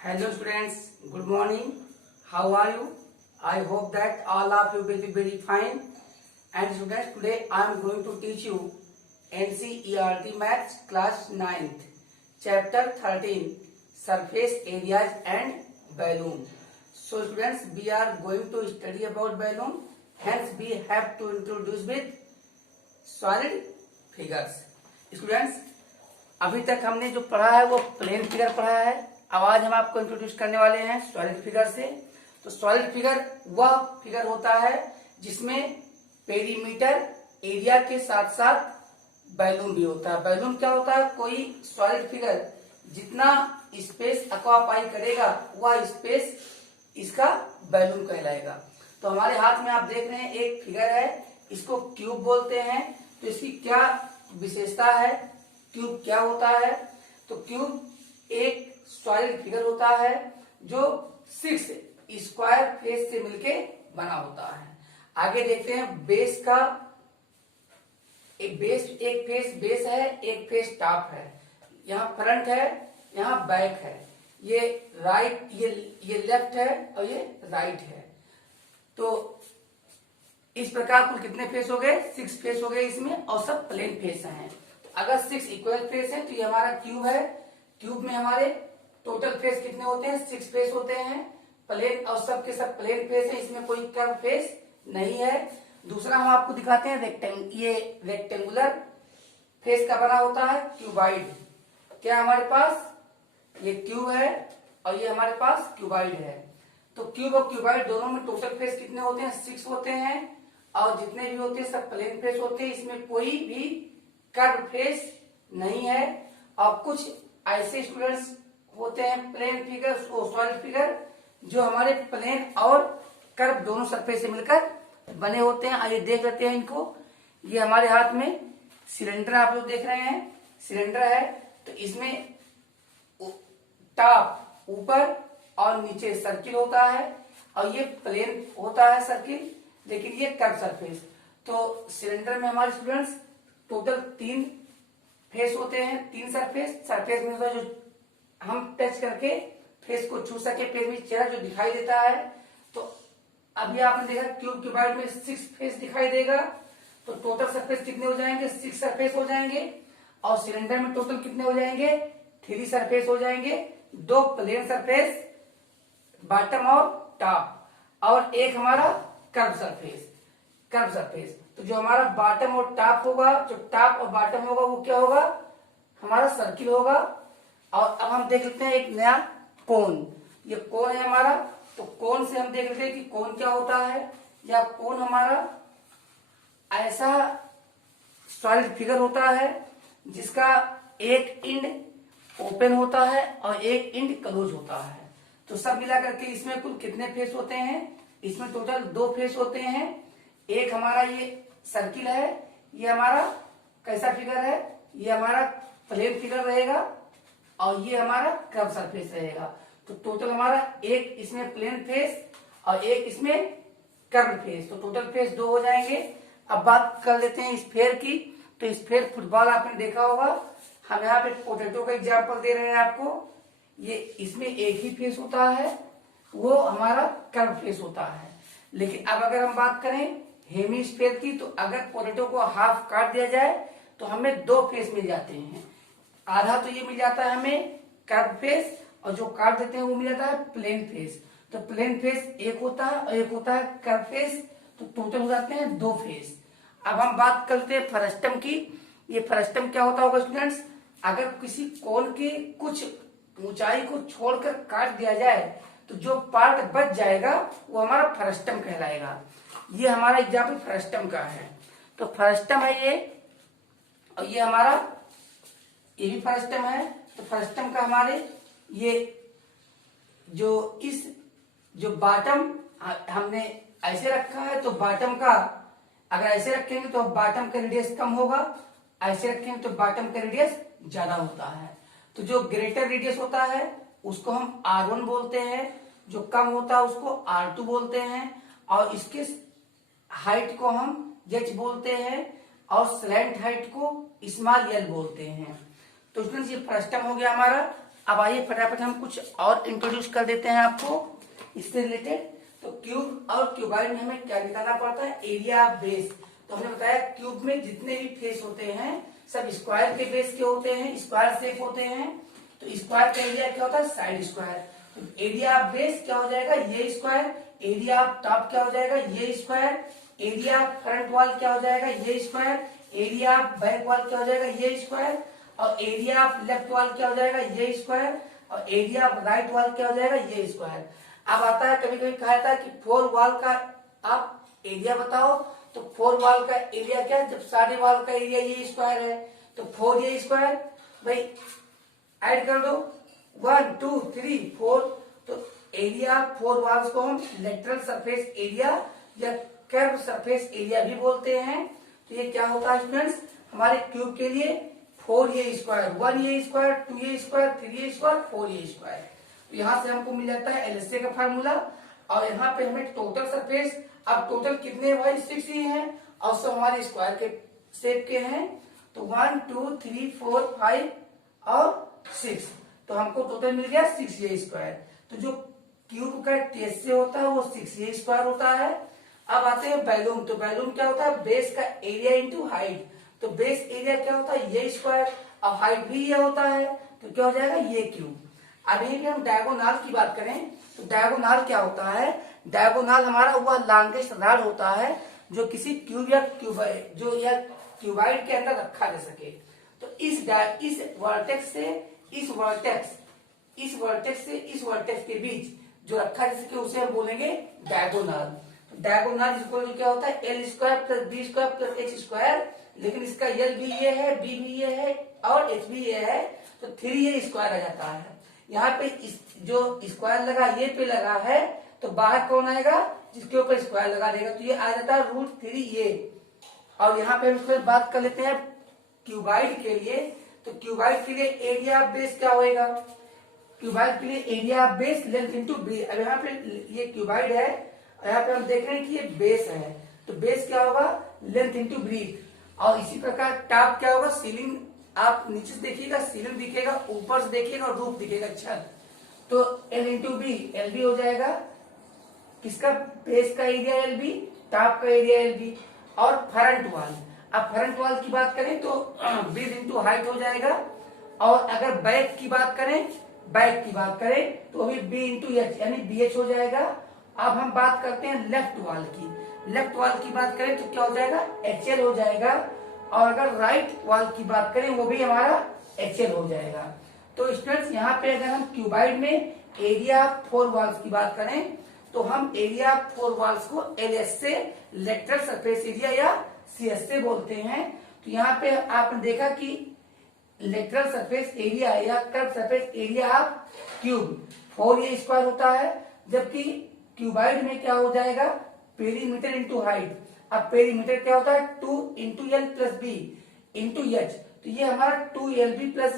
Hello students, good morning. How are you? I hope that all of you will be very fine. And students, today I am going to teach you NCERT Maths class 9th, chapter 13, surface areas and balloon. So students, we are going to study about balloon. Hence we have to introduce with solid figures. Students, अभी तक हमने जो पढ़ा है वो plane figure पढ़ा है। अब आज हम आपको इंट्रोड्यूस करने वाले हैं सॉलिड फिगर से। तो सॉलिड फिगर वह फिगर होता है जिसमें पेरीमीटर एरिया के साथ साथ बैलून भी होता है। बैलून क्या होता है? कोई सॉलिड फिगर जितना स्पेस ऑक्यूपाई करेगा वह स्पेस इसका बैलून कहलाएगा। तो हमारे हाथ में आप देख रहे हैं एक फिगर है, इसको क्यूब बोलते हैं। तो इसकी क्या विशेषता है? क्यूब क्या होता है? तो क्यूब एक सॉलिड फिगर होता है जो 6 स्क्वायर फेस से मिलके बना होता है। आगे देखते हैं बेस का। एक फेस बेस है, एक फेस टॉप है। यहाँ फ्रंट है, यहाँ बैक है। ये राइट, ये लेफ्ट है और ये राइट है। तो इस प्रकार कुल कितने फेस हो गए? 6 फेस हो गए इसमें, और सब प्लेन फेस हैं। अगर 6 इक्वल फेस है तो ये हमारा क्यूब है। क्यूब में हमारे टोटल फेस कितने होते हैं? 6 फेस होते हैं। प्लेन और सब के सब प्लेन फेस है, इसमें कोई कर्व फेस नहीं है। दूसरा हम आपको दिखाते हैं ये रेक्टेंगुलर फेस का बना होता है क्यूबाइड। क्या हमारे पास ये क्यूब है और ये हमारे पास क्यूबाइड है। तो क्यूब और क्यूबाइड दोनों में टोटल फेस कितने होते हैं? 6 होते हैं, और जितने भी होते हैं सब प्लेन फेस होते हैं। इसमें कोई भी कर्व फेस नहीं है। और कुछ ऐसे स्टूडेंट्स होते हैं प्लेन फिगर, सॉलिड फिगर, जो हमारे प्लेन और कर्व दोनों सरफेस से मिलकर बने होते हैं। आइए देख लेते हैं इनको। ये हमारे हाथ में सिलेंडर आप लोग देख रहे हैं, सिलेंडर है। तो इसमें टॉप ऊपर और नीचे सर्किल होता है, और ये प्लेन होता है सर्किल, लेकिन ये कर्व सरफेस। तो सिलेंडर में हमारे स्टूडेंट्स टोटल 3 फेस होते हैं, 3 सरफेस में जो हम टच करके फेस को छू सके, फेस में चेहरा जो दिखाई देता है। तो अभी आपने देखा क्यूब क्यूबाइड में 6 फेस दिखाई देगा। तो टोटल सरफेस कितने हो जाएंगे? 6 सरफेस हो जाएंगे। और सिलेंडर में टोटल कितने हो जाएंगे? 3 सरफेस हो जाएंगे। 2 प्लेन सरफेस बॉटम और टॉप, और एक हमारा कर्व सरफेस। तो जो हमारा बॉटम और टॉप होगा, जो टॉप और बॉटम होगा वो क्या होगा? हमारा सर्किल होगा। और अब हम देख लेते हैं एक नया कोन। ये कोन है हमारा। तो कोन से हम देख लेते हैं कि कोन क्या होता है। या कोन हमारा ऐसा सॉलिड फिगर होता है जिसका एक एंड ओपन होता है और एक एंड क्लोज होता है। तो सब मिला करके इसमें कुल कितने फेस होते हैं? इसमें टोटल 2 फेस होते हैं। एक हमारा ये सर्किल है, ये हमारा कैसा फिगर है? ये हमारा प्लेन फिगर रहेगा, और ये हमारा कर्व सरफेस रहेगा। तो टोटल हमारा एक इसमें प्लेन फेस और एक इसमें कर्व फेस। तो टोटल फेस 2 हो जाएंगे। अब बात कर लेते हैं स्फेयर की। तो स्फेयर फुटबॉल आपने देखा होगा। हम यहाँ पे पोटैटो का एग्जाम्पल दे रहे हैं आपको। ये इसमें एक ही फेस होता है, वो हमारा कर्व फेस होता है। लेकिन अब अगर हम बात करें हेमीस्फेयर की, तो अगर पोटैटो को हाफ काट दिया जाए तो हमें 2 फेस मिल जाते हैं। आधा तो ये मिल जाता है हमें कर्व फेस, और जो काट देते हैं वो मिल जाता है प्लेन फेस। तो प्लेन फेस एक होता है और एक होता है कर्व फेस। तो टोटल हो जाते हैं 2 फेस। अब हम बात करते हैं फ्रस्टम की। ये फ्रस्टम क्या होता होगा स्टूडेंट्स? अगर किसी कोन की कुछ ऊंचाई को छोड़कर काट दिया जाए तो जो पार्ट बच जाएगा वो हमारा फ्रस्टम कहलाएगा। ये हमारा एग्जाम्पल फ्रस्टम का है। तो फ्रस्टम है ये, और ये हमारा ये भी फ्रस्टम है। तो फ्रस्टम का हमारे ये जो बॉटम हमने ऐसे रखा है, तो बॉटम का अगर ऐसे रखेंगे तो बॉटम का रेडियस कम होगा, ऐसे रखेंगे तो बॉटम का रेडियस ज्यादा होता है। तो जो ग्रेटर रेडियस होता है उसको हम R1 बोलते हैं, जो कम होता है उसको R2 बोलते हैं, और इसके हाइट को हम h बोलते हैं, और स्लैंट हाइट को स्मॉल l बोलते हैं। तो स्टूडेंट्स ये फ्रस्टम हो गया हमारा। अब आइए फटाफट हम कुछ और इंट्रोड्यूस कर देते हैं आपको इससे रिलेटेड। तो क्यूब और क्यूबाइड में हमें क्या निकालना पड़ता है, एरिया ऑफ बेस। तो हमने बताया क्यूब में जितने भी फेस होते हैं सब स्क्वायर के बेस के होते हैं, स्क्वायर शेप होते हैं। तो स्क्वायर का एरिया क्या होता है, साइड स्क्वायर। तो एरिया ऑफ बेस क्या हो जाएगा, ये स्क्वायर। एरिया ऑफ टॉप क्या हो जाएगा, ये square. Area of front wall क्या हो जाएगा, ये square. Area of back wall क्या हो जाएगा, ये स्क्वायर। और एरिया ऑफ लेफ्ट वॉल क्या हो जाएगा, ये स्क्वायर। और एरिया ऑफ राइट वॉल क्या हो जाएगा, ये स्क्वायर। अब आता है कभी कभी कहा जाता है कि 4 वॉल का आप एरिया बताओ। तो 4 वॉल का एरिया क्या है, जब सारे वॉल का एरिया ये स्क्वायर है तो 4 ये स्क्वायर। भाई ऐड कर दो 1 2 3 4। तो एरिया 4 वॉल्स को हम लेटरल सरफेस एरिया या कर्व सरफेस एरिया भी बोलते हैं। तो ये क्या होता है स्टूडेंट्स, हमारे क्यूब के लिए 4 ये स्क्वायर, 1 ये स्क्वायर, 2 ये स्क्वायर, 3 ये स्क्वायर, 4 ये स्क्वायर। तो यहाँ से हमको मिल जाता है एलएसए का फार्मूला। और यहाँ पे हमें टोटल सरफेस, अब टोटल कितने भाई 6 ही हैं और सब हमारे स्क्वायर के शेप के हैं। तो 1 2 3 4 5 और 6, तो हमको टोटल मिल गया 6 ये स्क्वायर। तो जो क्यूब का टेस्ट होता है वो 6 ये स्क्वायर होता है। अब आते हैं बैलून। तो बैलून क्या होता है, बेस का एरिया इंटू हाइट। तो बेस एरिया क्या होता है, ये स्क्वायर। और हाइट भी ये होता है, तो क्या हो जाएगा, ये क्यूब। अब यहीं पे हम डायगोनाल की बात करें तो डायगोनाल क्या होता है, डायगोनाल हमारा वह लॉन्गेस्ट रॉड होता है जो किसी क्यूब या क्यूबाइड के अंदर रखा जा सके। तो इस वर्टेक्स से इस वर्टेक्स के बीच जो रखा जा सके उसे हम बोलेंगे डायगोनाल। तो डायगोनाल इसको क्या होता है, L square plus B square plus H square. लेकिन इसका एल भी ये है, बी भी ये है और एच भी ये है, तो 3 ये स्क्वायर आ जाता है। यहाँ पे जो स्क्वायर लगा ये पे लगा है, तो बाहर कौन आएगा, जिसके ऊपर स्क्वायर लगा देगा, तो ये आ जाता है √3 ये। और यहाँ पे हम इसमें बात कर लेते हैं क्यूबाइड के लिए। तो क्यूबाइड के लिए एरिया ऑफ बेस क्या होएगा, क्यूबाइड के लिए area of base length into breadth. अब यहाँ पे ये क्यूबाइड है, यहाँ पे हम देख रहे हैं कि ये बेस है, तो बेस क्या होगा, लेंथ इंटू ब्रीथ। और इसी प्रकार टॉप क्या होगा, सीलिंग। आप नीचे से देखिएगा सीलिंग दिखेगा, ऊपर से देखिएगा रूफ दिखेगा छत। तो L into B, L B हो जाएगा किसका, बेस का एरिया एल बी, टॉप का एरिया एल बी। और फ्रंट वॉल, अब फ्रंट वॉल की बात करें तो ब्रीथ इंटू हाइट हो जाएगा। और अगर बैक की बात करें तो अभी बी इंटू एच यानी बी एच हो जाएगा। अब हम बात करते हैं लेफ्ट वॉल की। लेफ्ट वॉल की बात करें तो क्या हो जाएगा, एच एल हो जाएगा। और अगर राइट वॉल की बात करें वो भी हमारा एच एल हो जाएगा। तो स्टूडेंट्स यहाँ पे अगर हम क्यूबाइड में एरिया 4 वॉल्स की बात करें तो हम एरिया 4 वॉल्स को एल एस से लेटरल सरफेस एरिया या सी एस से बोलते हैं। तो यहाँ पे आपने देखा कि लेटरल सरफेस एरिया या curve surface area of cube 4 ये स्क्वायर होता है, जबकि क्यूबाइड में क्या हो जाएगा, पेरीमीटर इंटू हाइट। अब पेरीमीटर क्या होता है, 2 into L plus B into H. तो ये हमारा 2LB plus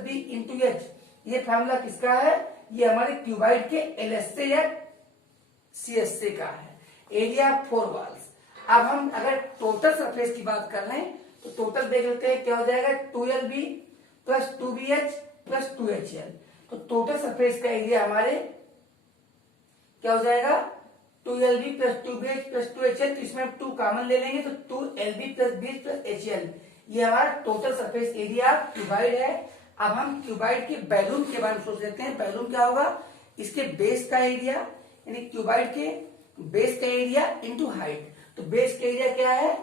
B into H, ये फार्मूला किसका है, ये हमारे क्यूबाइड के एलएस से या सीएस से का है, एरिया 4 वॉल्स। अब हम अगर टोटल सरफेस की बात कर लें तो टोटल देख लेते हैं क्या हो जाएगा, 2LB plus 2BH plus 2HL। तो टोटल सरफेस का एरिया हमारे क्या हो जाएगा, 2LB plus 2BH plus 2HL। तो इसमें हम 2 कॉमन ले लेंगे तो 2LB plus BH plus HL, ये हमारा टोटल सरफेस एरिया क्यूबाइड है। अब हम क्यूबाइड के बैलून के बारे में सोच लेते हैं। बैलून क्या होगा, इसके बेस का एरिया यानी क्यूबाइड के बेस का एरिया इंटू हाइट। तो बेस का एरिया क्या है,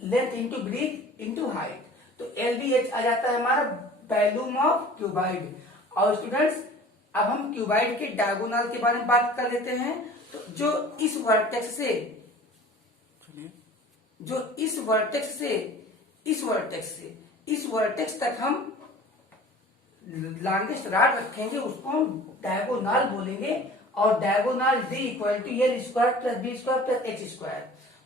length into breadth into height. तो LBH आ जाता है हमारा बैलून ऑफ क्यूबाइड। और स्टूडेंट्स अब हम क्यूबाइड के डायगोनल के बारे में बात कर लेते हैं। तो जो इस वर्टेक्स तक हम लॉन्गेस्ट रॉड रखेंगे उसको हम डायगोनल बोलेंगे। और diagonal D equal to L square plus B square plus H square.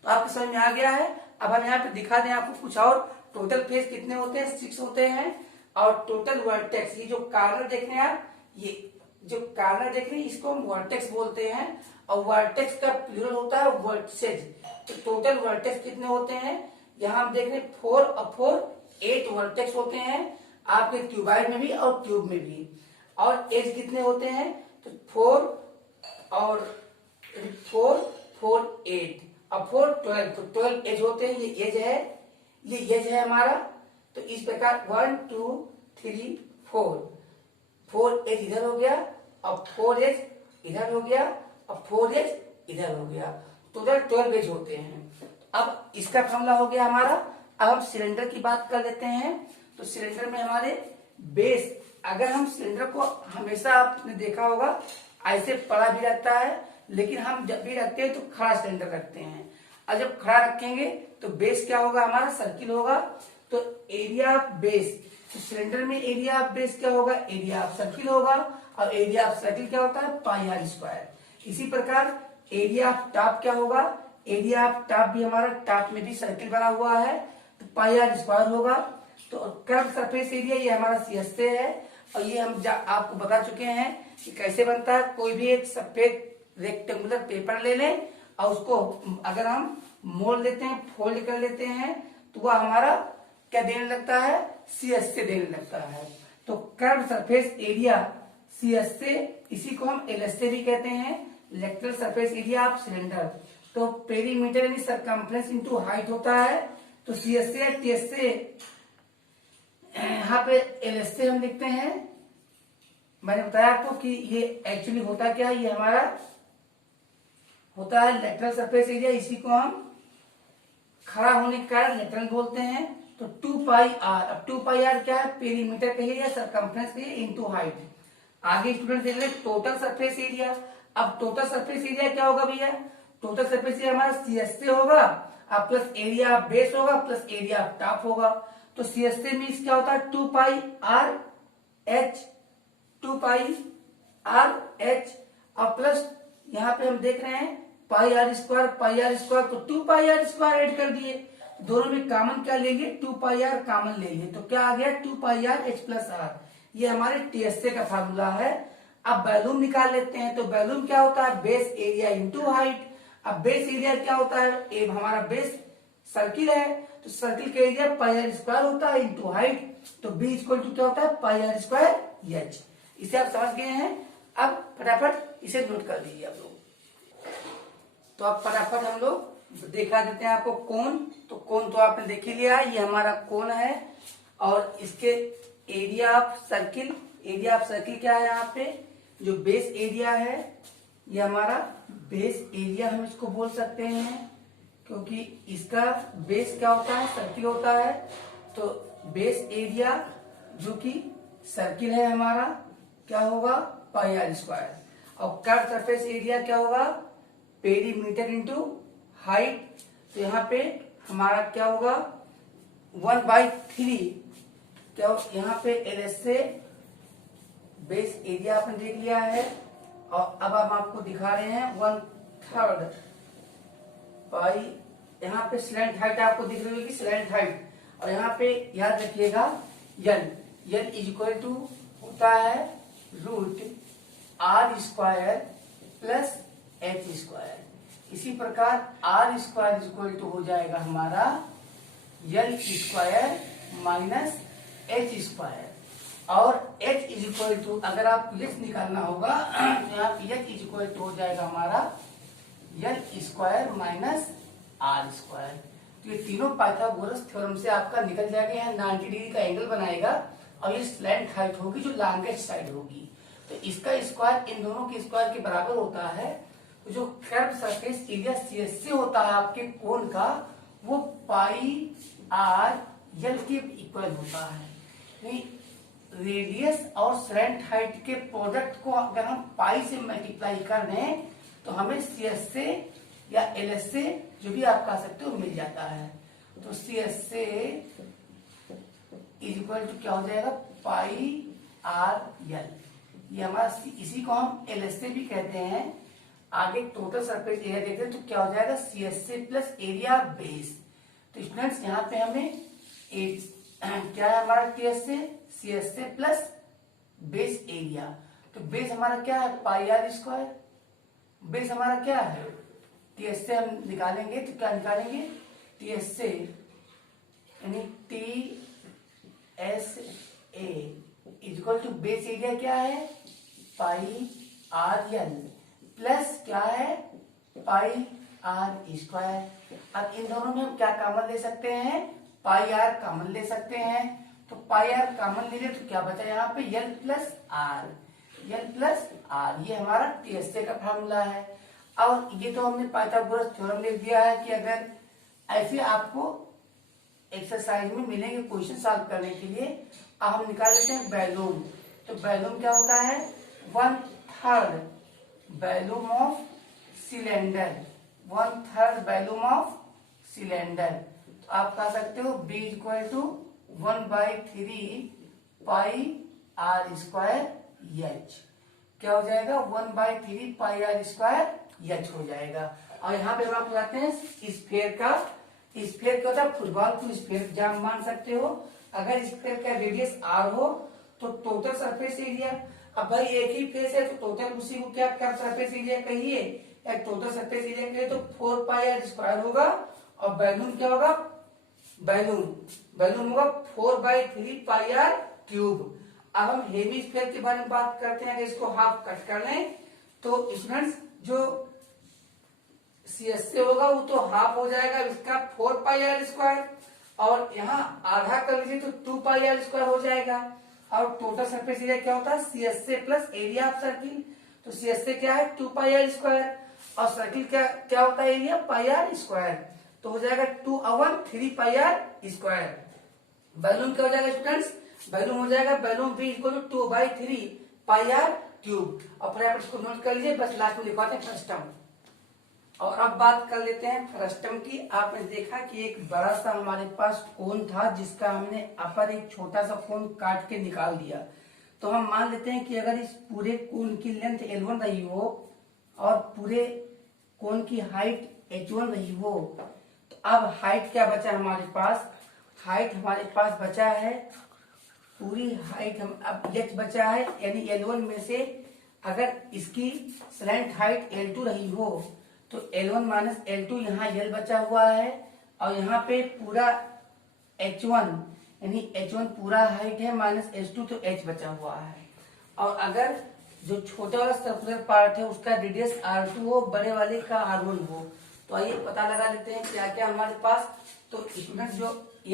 तो आपको समझ में आ गया है। अब हम यहाँ पे दिखा दें आपको कुछ और, टोटल फेस कितने होते हैं, 6 होते हैं। और टोटल वर्टेक्स, ये जो कार्नर देख रहे हैं आप, ये जो कार्नर देख रहे हैं इसको हम वर्टेक्स बोलते हैं। और वर्टेक्स का प्लूरल होता है वर्टेसेज। तो टोटल वर्टेक्स कितने होते हैं, यहाँ हम देख रहे हैं 4 और 4 8 वर्टेक्स होते हैं। आपके क्यूबाइड में भी और क्यूब में भी। और एज कितने होते हैं, तो 4 और 4 4 8 और 4 12, तो 12 एज होते हैं। ये एज है, ये एज है हमारा। तो इस प्रकार 1 2 3 4 एज इधर हो गया और 4 एज इधर हो गया और 4 एज इधर हो गया, टोटल 12 एज होते हैं। अब इसका फॉर्मूला हो गया हमारा। अब हम सिलेंडर की बात कर लेते हैं। तो सिलेंडर में हमारे बेस, अगर हम सिलेंडर को हमेशा आपने देखा होगा ऐसे पड़ा भी रहता है, लेकिन हम जब भी रखते हैं तो खड़ा सिलेंडर रखते हैं। और जब खड़ा रखेंगे तो बेस क्या होगा हमारा, सर्किल होगा। तो एरिया ऑफ बेस, तो सिलेंडर में एरिया ऑफ बेस क्या होगा, एरिया ऑफ सर्किल होगा। और एरिया ऑफ सर्किल क्या होता है, पाई आर स्क्वायर। इसी प्रकार एरिया ऑफ टॉप क्या होगा, एरिया ऑफ टॉप भी हमारा, टॉप में भी सर्किल बना हुआ है तो पाई आर स्क्वायर होगा। तो कर्व सरफेस एरिया ये हमारा CS से है। और ये हम आपको बता चुके हैं कि कैसे बनता है। कोई भी एक सफेद रेक्टेंगुलर पेपर ले लें और उसको अगर हम मोड़ लेते हैं, फोल्ड कर लेते हैं, तो वह हमारा क्या देने लगता है, CS से देने लगता है। तो कर्व सरफेस एरिया CS से, इसी को हम LS से भी कहते हैं, lateral surface area of cylinder. तो पेरीमीटर यानी सरकमफ्रेंस इनटू हाइट होता है। तो CS से TS से, यहाँ पे LS से हम लिखते हैं। मैंने बताया आपको कि ये एक्चुअली होता क्या है, ये हमारा होता है लेटरल सरफेस एरिया। इसी को हम खड़ा होने के कारण लेटरल बोलते हैं। तो 2 पाई आर, अब 2 पाई आर क्या है, पेरीमीटर कहिए या सरकमफ्रेंस कहिए इनटू हाइट। आगे स्टूडेंट देख ले टोटल सरफेस एरिया। अब टोटल सरफेस एरिया क्या होगा भैया, टोटल सरफेस एरिया हमारा CS से होगा और प्लस एरिया ऑफ बेस होगा प्लस एरिया ऑफ टॉप होगा। तो CS से मीन्स क्या होता है, 2 पाई आर एच, 2 पाई आर एच और प्लस यहाँ पे हम देख रहे हैं पाई आर स्क्वायर, तो 2 पाई आर स्क्वायर ऐड कर दिए। दोनों में कॉमन क्या लेंगे, 2 पाई आर कॉमन लेंगे। तो क्या आ गया, 2 पाई आर एच प्लस आर। ये हमारे TSA का फार्मूला है। अब वॉल्यूम निकाल लेते हैं। तो वॉल्यूम क्या होता है, बेस एरिया इंटू हाइट। अब बेस एरिया क्या होता है, हमारा बेस सर्किल है तो सर्किल का एरिया पाई आर स्क्वायर होता है इंटू हाइट। तो B इक्वल टू क्या होता है, पाई आर स्क्वायर एच। इसे आप समझ गए हैं। अब फटाफट इसे नोट कर दीजिए आप लोग। तो अब फटाफट हम लोग दिखा देते हैं आपको कोण। तो कोण तो आपने देख ही लिया है, ये हमारा कोण है। और इसके area of circle, area of circle क्या है, यहाँ पे जो बेस एरिया है ये हमारा बेस एरिया हम इसको बोल सकते हैं, क्योंकि इसका बेस क्या होता है, सर्किल होता है। तो बेस एरिया जो कि सर्किल है हमारा क्या होगा, पाई आर स्क्वायर। और कर्व सरफेस एरिया क्या होगा, पेरीमीटर इंटू हाइट। तो यहाँ पे हमारा क्या होगा 1/3। क्या यहाँ पे LS से बेस एरिया आपने देख लिया है। और अब हम आपको दिखा रहे हैं 1/3 पाई। यहाँ पे स्लैंट हाइट आपको दिख रही होगी, स्लैंट हाइट। और यहाँ पे याद रखिएगा L इज इक्वल टू होता है √R square plus H square. इसी प्रकार R स्क्वायर इक्वल टू हो जाएगा हमारा L square minus H square. और H इज इक्वल टू, अगर आप H निकालना होगा तो यहाँ H इज इक्वल टू हो जाएगा हमारा L square minus R square. तो ये तीनों पाइथागोरस थ्योरम से आपका निकल जाएगा। यहाँ 90 डिग्री का एंगल बनाएगा और ये स्लैंट हाइट होगी जो लॉन्गेस्ट साइड होगी। तो इसका स्क्वायर इन दोनों के स्क्वायर के बराबर होता है। तो जो कर्व सरफेस एरिया CS से होता है आपके कोण का, वो पाई आर एल के इक्वल होता है। रेडियस और स्लैंट हाइट के प्रोडक्ट को अगर हम पाई से मल्टीप्लाई कर दें तो हमें CS से या LS से जो भी आप कह सकते हो मिल जाता है। तो CS से इज इक्वल टू क्या हो जाएगा, पाई आर एल। ये हमारा, इसी को हम LS से भी कहते हैं। आगे टोटल सरफेस एरिया देखते हैं तो क्या हो जाएगा, CS से प्लस एरिया बेस। तो स्टूडेंट्स यहाँ पे हमें क्या है हमारा TS से, CS से प्लस बेस एरिया। तो बेस हमारा क्या है, पाई आर स्क्वायर। बेस हमारा क्या है, TS से हम निकालेंगे तो क्या निकालेंगे, TS से यानी TS A equal to base area क्या है पाई आर एल प्लस क्या है पाई आर स्क्वायर। अब इन दोनों में हम क्या कॉमन ले सकते हैं पाई आर कॉमन ले सकते हैं। तो पाई आर कॉमन ले लिया तो क्या बचा यहाँ पे एल प्लस आर ये हमारा टीएसए का फार्मूला है। और ये तो हमने पाइथागोरस थ्योरम लिख दिया है कि अगर ऐसे आपको एक्सरसाइज में मिलेंगे क्वेश्चन सॉल्व करने के लिए। अब हम निकाल लेते हैं वॉल्यूम। तो वॉल्यूम क्या होता है 1/3 volume of cylinder 1/3 volume of cylinder. तो आप कह सकते हो B equal to 1/3 pi R square H क्या हो जाएगा 1/3 पाई आर स्क्वायर एच हो जाएगा। और यहाँ पे हम आपको बताते हैं स्फीयर का होता है फुटबॉल को स्फीयर जहाँ मान सकते हो। अगर स्फीयर का रेडियस आर हो तो टोटल सरफेस एरिया। अब भाई एक ही फेस है तो टोटल उसी को क्या सरफेस एरिया कहिए या टोटल सरफेस एरिया कहिए तो 4 पाई आर स्क्वायर होगा। और बैलून क्या होगा बैलून होगा 4/3 पाई आर क्यूब। अब हम हेमिस्फीयर के बारे में बात करते हैं। अगर इसको हाफ कट कर लें तो स्टूडेंट्स जो सीएसए होगा वो तो हाफ हो जाएगा इसका 4 पाई आर स्क्वायर और यहाँ आधा कर लीजिए तो 2 पाई आर स्क्वायर हो जाएगा। और टोटल सरफेस एरिया क्या होता है CSA plus area of circle. तो सीएसए क्या है 2 पाई आर स्क्वायर और सर्किल क्या होता है एरिया पाई आर स्क्वायर। तो हो जाएगा 2/3 पाई आर स्क्वायर। बैलून क्या हो जाएगा स्टूडेंट्स बैलून हो जाएगा बैलून भी equal to 2/3 pi R cube. और फटाफट इसको नोट कर लीजिए बस लास्ट में लिखवाते हैं फर्स्ट टर्म। और अब बात कर लेते हैं फर्स्ट टर्म की। आपने देखा कि एक बड़ा सा हमारे पास कोन था जिसका हमने अपर एक छोटा सा कोन काट के निकाल दिया। तो हम मान लेते हैं कि अगर इस पूरे कोन की लेंथ L1 रही हो और पूरे कोन की हाइट H1 रही हो तो अब हाइट क्या बचा हमारे पास हाइट हमारे पास बचा है पूरी हाइट हम अब h बचा है यानी L1 में से अगर इसकी स्लैंट हाइट L2 रही हो तो L1 माइनस L2 यहाँ L बचा हुआ है और यहाँ पे पूरा H1 यानी H1 पूरा हाइट है माइनस H2 तो H बचा हुआ है। और अगर जो छोटे वाला सर्कुलर पार्ट है उसका रेडियस R2 हो बड़े वाले का R1 हो तो आइए पता लगा लेते हैं क्या क्या हमारे पास। तो स्टूडेंट जो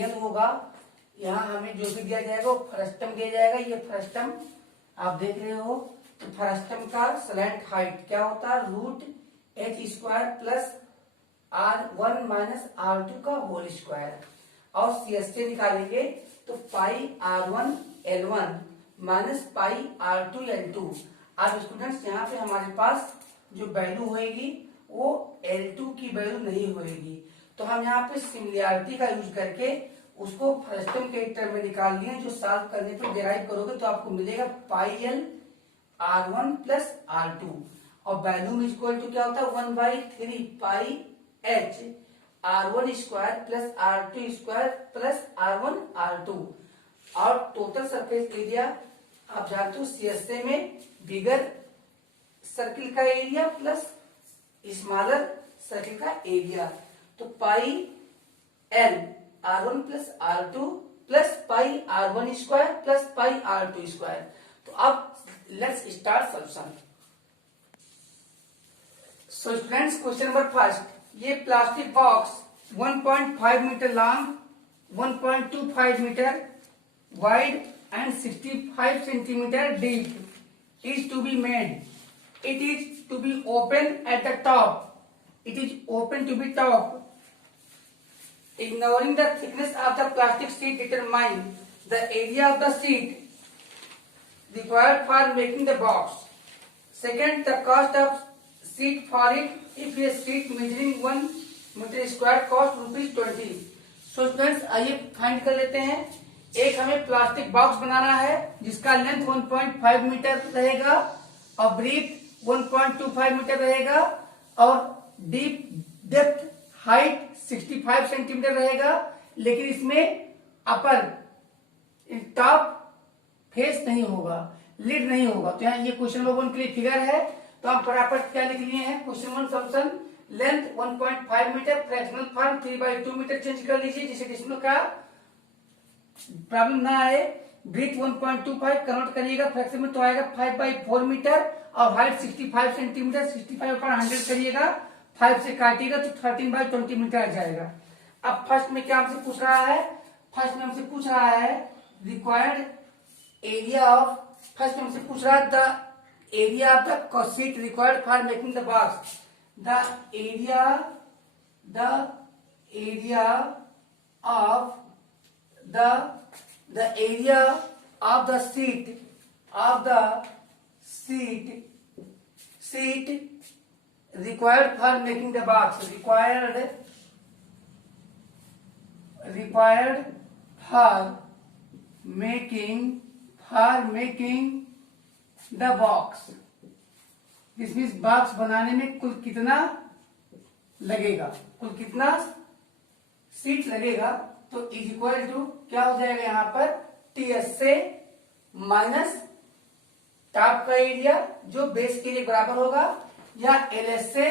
N होगा यहाँ हमें जो भी दिया जाएगा वो फर्स्ट टर्म दिया जाएगा। ये फर्स्ट टर्म आप देख रहे हो। तो फर्स्ट टर्म का स्लैंट हाइट क्या होता है √h² plus R1 minus R2 का होल स्क्वायर। और सीएसए निकालेंगे तो पाई R1 L1 minus pi R2 L2। अब स्टूडेंट्स यहाँ पे हमारे पास जो वैल्यू होएगी वो L2 की वैल्यू नहीं होएगी। तो हम यहाँ पे सिमिलैरिटी का यूज करके उसको फर्स्ट टर्म के टर्म में निकाल लिए। जो सॉल्व करने पर डिराइव करोगे तो आपको मिलेगा पाई L R1 प्लस R2 और वैल्यू इक्वल टू क्या होता है 1/3 पाई H R1 square plus R2 square plus R1 R2। और टोटल सरफेस एरिया आप जानते हो सीएसए में बिगर सर्किल का एरिया प्लस स्मॉलर सर्किल का एरिया। तो pi L R1 plus R2 plus pi R1 square plus pi R2 square. तो अब let's start solution. So students question number first ये plastic box 1.5 metre long 1.25 metre wide and 65 centimetre deep is to be made. It is to be open at the top. It is open to be top. Ignoring the thickness of the plastic sheet, determine the area of the sheet required for making the box. Second, the cost of sheet for it. If a sheet measuring 1 meter square cost ₹20. So students आइए find कर लेते हैं। एक हमें plastic box बनाना है जिसका length 1.5 metre रहेगा और ब्रीथ 1.25 मीटर रहेगा और डीप डेप्थ हाइट 65 सेंटीमीटर रहेगा। लेकिन इसमें अपर टॉप फेस नहीं होगा लिड नहीं होगा। तो यहाँ ये क्वेश्चन नंबर 1 के लिए फिगर है। तो हम फटाफट क्या लिख लिए हैं question 1 solution. Length 1.5 metre fractional form 3/2 metre change कर लीजिए जिससे डेसिमल का प्रॉब्लम ना आए। ब्रीथ 1.25 कन्वर्ट करिएगा फ्रैक्शन में तो आएगा 5/4 मीटर और हाइट 65 सेंटीमीटर। 65/100 करिएगा, 5 से काटिएगा तो 13/20 मीटर आ जाएगा। अब फर्स्ट में क्या हमसे पूछ रहा है, फर्स्ट में हमसे पूछ रहा है रिक्वायर्ड एरिया ऑफ, फर्स्ट में हमसे पूछ रहा है the area of the sheet required for making the box. The area of the area of the sheet required for making the box, required for making the box। This means box बनाने में कुल कितना लगेगा, कुल कितना seat लगेगा, तो is equal to क्या हो जाएगा यहाँ पर टीएस से माइनस टॉप का एरिया जो बेस के लिए बराबर होगा, या एलएस से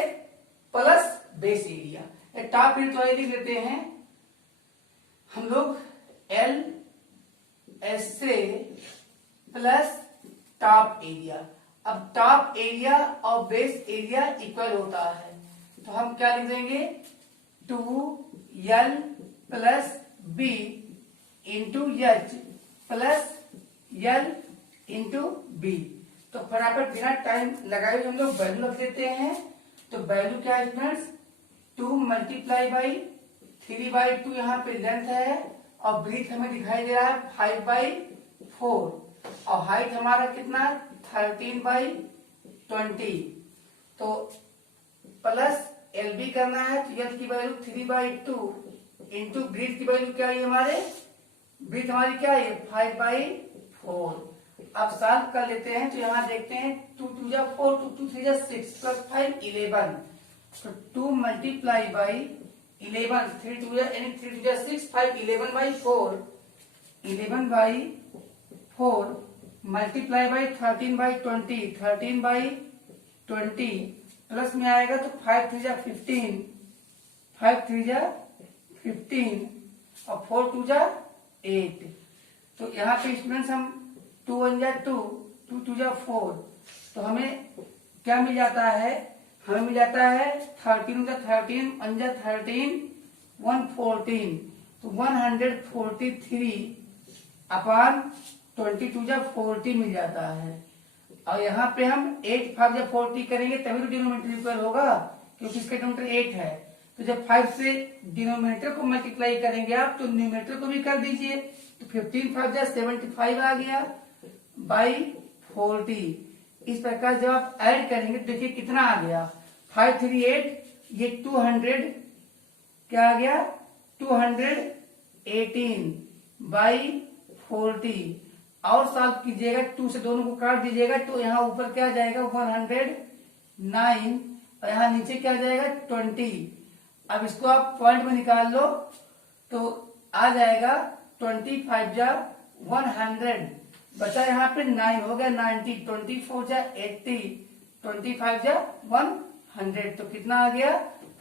plus base area. Top area तो लिख लेते हैं हम लोग एल एस से प्लस टॉप एरिया। अब टॉप एरिया और बेस एरिया इक्वल होता है तो हम क्या लिख देंगे 2L plus B into H plus L into B. तो फटाफट बिना टाइम लगाए हम लोग वैल्यू रख देते हैं। तो वैल्यू क्या है फ्रेंड्स, 2 मल्टीप्लाई बाई 3/2 यहाँ पे लेंथ है और ब्रीथ हमें दिखाई दे रहा है 5/4 और हाइट हमारा कितना 13/20। तो प्लस एल बी करना है तो एल की वैल्यू 3/2 इंटू ब्रीथ की वैल्यू क्या है हमारे, ब्रीथ हमारी क्या है 5/4। अब सॉल्व कर लेते हैं तो यहाँ देखते हैं 2 2 जा 4 2 2 3 जा 6 प्लस 5 11। तो 2 मल्टीप्लाई बाई 11 3 2 जा यानी 3 2 जा 6 5 11/4 11/4 मल्टीप्लाई बाई 13/20 13/20 प्लस में आएगा तो 5 3 जा 15 5 3 जा 15 और 4 2 जा 8। तो यहाँ पे स्टूडेंट्स हम 2 1 जा 2 2 2 जा 4 तो हमें क्या मिल जाता है, हमें मिल जाता है 13 जा 13 1 जा 13 114 तो 143 अपॉन 22 जा 40 मिल जाता है। और यहाँ पे हम 8 5 जा 40 करेंगे तभी तो डिनोमिनेटर इक्वल होगा क्योंकि इसका डिनोमिनेटर 8 है। तो जब 5 से डिनोमिनेटर को मल्टीप्लाई करेंगे आप तो न्यूमरेटर को भी कर दीजिए तो 15 5 जा 75 आ गया बाई 40। इस प्रकार जब आप ऐड करेंगे तो देखिए कितना आ गया 538 ये 200 क्या आ गया 218 बाई 40 और सॉल्व कीजिएगा 2 से दोनों को काट दीजिएगा तो यहाँ ऊपर क्या आ जाएगा 109 और यहाँ नीचे क्या आ जाएगा 20। अब इसको आप पॉइंट में निकाल लो तो आ जाएगा 25 जा 100 बचा यहाँ पे 9 हो गया 90 24 जा 80 25 जा 100 तो कितना आ गया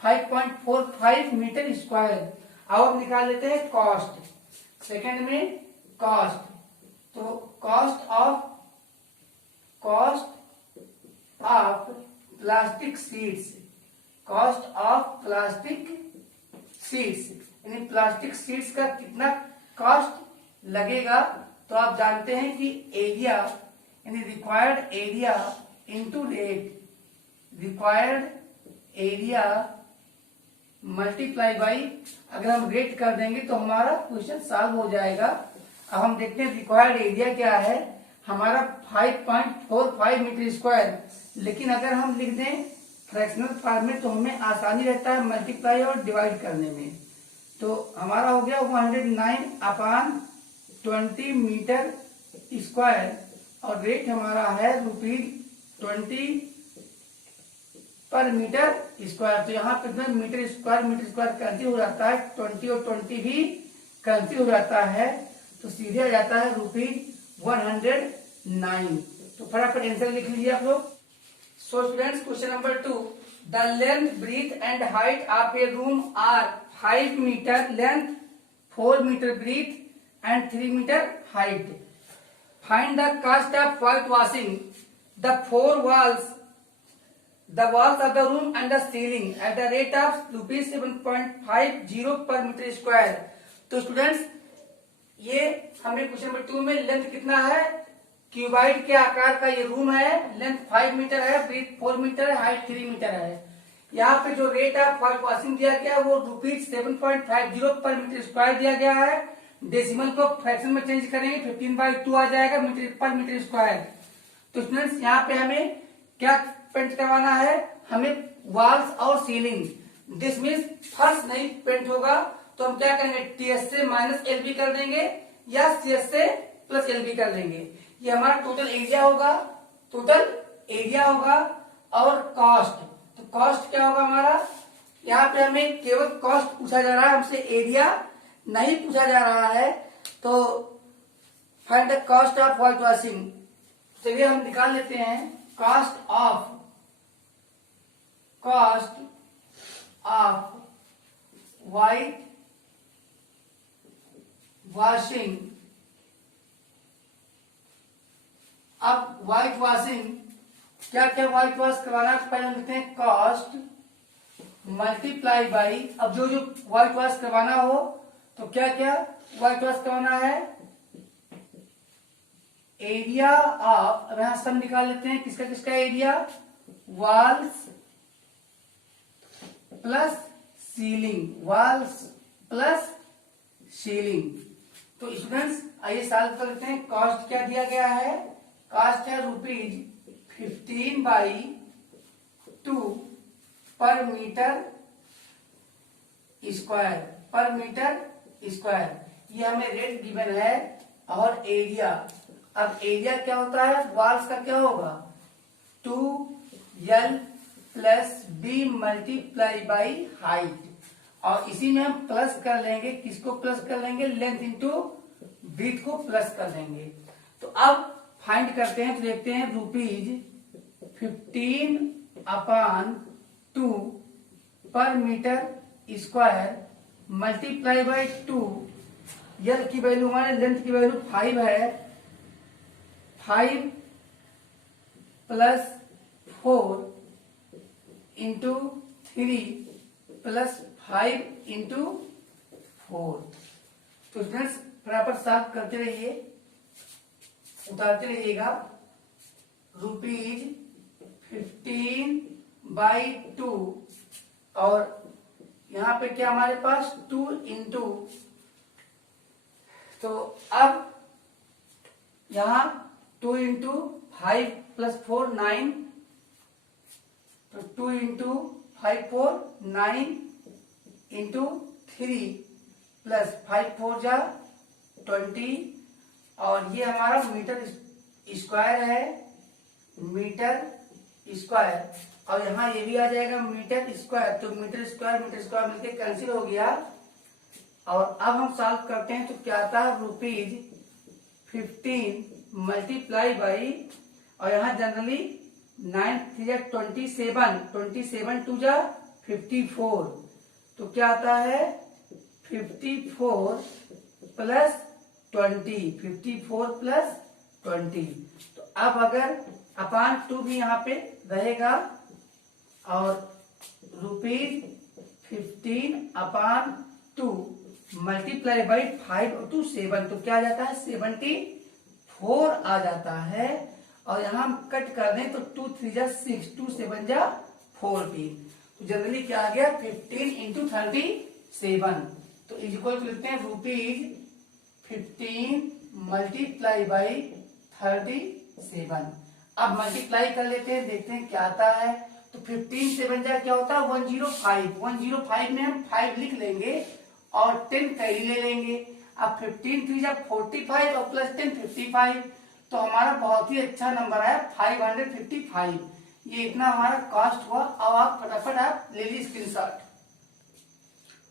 5.45 मीटर स्क्वायर। और निकाल लेते हैं कॉस्ट। सेकंड में कॉस्ट तो cost of plastic sheets, cost of plastic sheets यानी प्लास्टिक शीट्स का कितना कॉस्ट लगेगा। तो आप जानते हैं कि एरिया यानी required area into rate, required area multiply by अगर हम रेट कर देंगे तो हमारा क्वेश्चन सॉल्व हो जाएगा। अब हम देखते हैं रिक्वायर्ड एरिया क्या है हमारा 5.45 मीटर स्क्वायर, लेकिन अगर हम लिख दें फ्रैक्शनल फॉर्म में तो हमें आसानी रहता है मल्टीप्लाई और डिवाइड करने में। तो हमारा हो गया 109 अपॉन 20 मीटर स्क्वायर और रेट हमारा है ₹20 पर मीटर स्क्वायर। तो यहाँ पे मीटर स्क्वायर कैंसिल हो जाता है 20 और 20 भी कैंसिल हो जाता है तो सीधे आ जाता है ₹109। तो फटाफट आंसर लिख लीजिए आप लोग। So students question number 2 the length breadth and height of a room are 5 metre length 4 metre breadth and 3 metre height. Find the cost of white washing the four walls of the room and the ceiling at the rate of ₹7.50 per meter square। तो students ये हमें question number 2 में length कितना है, cuboid के आकार का ये रूम है, लेंथ 5 मीटर है, ब्रीथ 4 मीटर है, हाइट 3 मीटर है। यहाँ पे जो रेट ऑफ व्हाइट वॉशिंग दिया गया वो ₹7.50 पर मीटर स्क्वायर दिया गया है। डेसिमल को फ्रैक्शन में चेंज करेंगे 15/2 आ जाएगा मीटर पर मीटर स्क्वायर। तो स्टूडेंट्स यहाँ पे हमें क्या पेंट करवाना है, हमें वॉल्स और सीलिंग। दिस मीन्स फर्श नहीं पेंट होगा तो हम क्या करेंगे, टीएस से माइनस एलबी कर देंगे या सीएस से प्लस एलबी कर देंगे। ये हमारा टोटल एरिया होगा और कॉस्ट। तो कॉस्ट क्या होगा हमारा, यहाँ पे हमें केवल कॉस्ट पूछा जा रहा है, हमसे एरिया नहीं पूछा जा रहा है। तो find the cost of white washing, चलिए हम निकाल लेते हैं। Cost of white washing. अब व्हाइट वॉशिंग क्या क्या व्हाइट वॉश करवाना, पहले हम लिखते हैं कॉस्ट मल्टीप्लाई बाई, अब जो व्हाइट वॉश करवाना हो तो क्या क्या व्हाइट वॉश करवाना है, एरिया ऑफ, अब यहां सम निकाल लेते हैं, किसका किसका area, walls plus ceiling, walls plus ceiling. तो स्टूडेंट्स आइए सॉल्व कर लेते हैं। कॉस्ट क्या दिया गया है, कॉस्ट है ₹15/2 पर मीटर स्क्वायर। ये हमें रेट गिवन है और एरिया। अब एरिया क्या होता है, वॉल्स का क्या होगा, 2L + B multiply by height, और इसी में हम प्लस कर लेंगे, किसको प्लस कर लेंगे, लेंथ इंटू ब्रीथ को प्लस कर लेंगे। तो अब फाइंड करते हैं, तो देखते हैं ₹15/2 पर मीटर स्क्वायर मल्टीप्लाई बाई 2। यल की वैल्यू हमारे लेंथ की वैल्यू 5 है, 5 + 4 इंटू 3 + 5 इंटू 4। तो स्टूडेंट्स बराबर साफ करते रहिए, उतारते रहिएगा। ₹15/2 और यहाँ पे क्या हमारे पास 2 इंटू, तो अब यहाँ 2 इंटू 5 + 4 9, तो 2 इंटू 5 4 9 इंटू 3 + 5 4 जा 20, और ये हमारा मीटर स्क्वायर है, मीटर स्क्वायर। और यहाँ ये भी आ जाएगा मीटर स्क्वायर, तो मीटर स्क्वायर मिलके कैंसिल हो गया। और अब हम सॉल्व करते हैं तो क्या आता है, ₹15 मल्टीप्लाई बाई, और यहाँ जनरली 9 3 27, 27 2 जा 54, तो क्या आता है 54 + 20, 54 + 20। तो अब अगर अपान 2 भी यहाँ पे रहेगा और ₹15/2 मल्टीप्लाई बाई 5 × 7, तो क्या आ जाता है 74 आ जाता है। और यहाँ हम कट कर दें तो 2 3 जा 6, 2 7 जा 14, तो जनरली क्या आ गया 15 × 37। तो इक्वल टू लिखते हैं ₹15 मल्टीप्लाई बाई 37। अब मल्टीप्लाई कर लेते हैं, देखते हैं क्या आता है। तो 15 7 जा क्या होता है 105, 105 में हम 5 लिख लेंगे और 10 कैरी ले लेंगे। अब 15 3 जा 45 और प्लस 10 55, तो हमारा बहुत ही अच्छा नंबर आया 555। ये इतना हमारा कॉस्ट हुआ। अब आप फटाफट आप ले लीजिए स्क्रीनशॉट।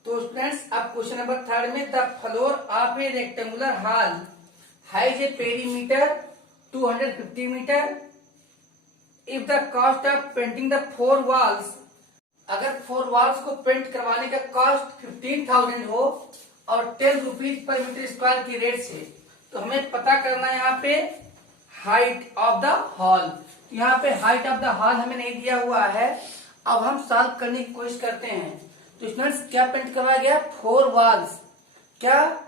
तो स्टूडेंट्स अब क्वेश्चन नंबर 3 में, the floor of a rectangular hall has a perimeter 250 metre. If the cost of painting the 4 walls, अगर 4 वॉल्स को पेंट करवाने का कॉस्ट 15,000 हो और ₹10 पर मीटर स्क्वायर की रेट से, तो हमें पता करना है यहाँ पे हाइट ऑफ द हॉल। यहाँ पे हाइट ऑफ द हॉल हमें नहीं दिया हुआ है। अब हम सॉल्व करने की कोशिश करते हैं। तो स्टूडेंट्स क्या पेंट करवाया गया, 4 वॉल्स। क्या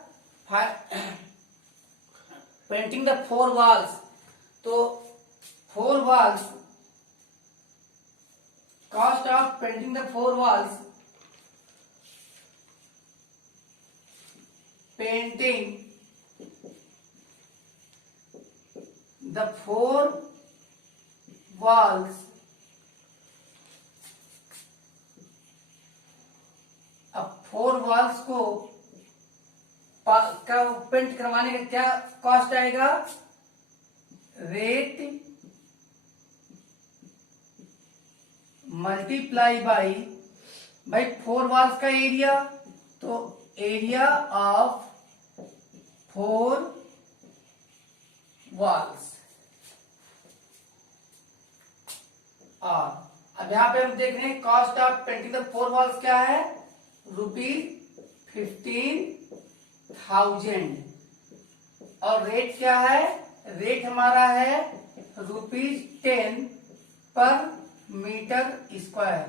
पेंटिंग द 4 वॉल्स। तो 4 walls, cost of painting the 4 walls, painting the 4 walls, अब 4 walls को का पेंट करवाने का क्या कॉस्ट आएगा, रेट मल्टीप्लाई बाई 4 walls का एरिया, तो एरिया ऑफ 4 walls। और अब यहाँ पे हम देख रहे हैं cost of painting the 4 walls क्या है, ₹15,000। और रेट क्या है, रेट हमारा है ₹10 पर metre square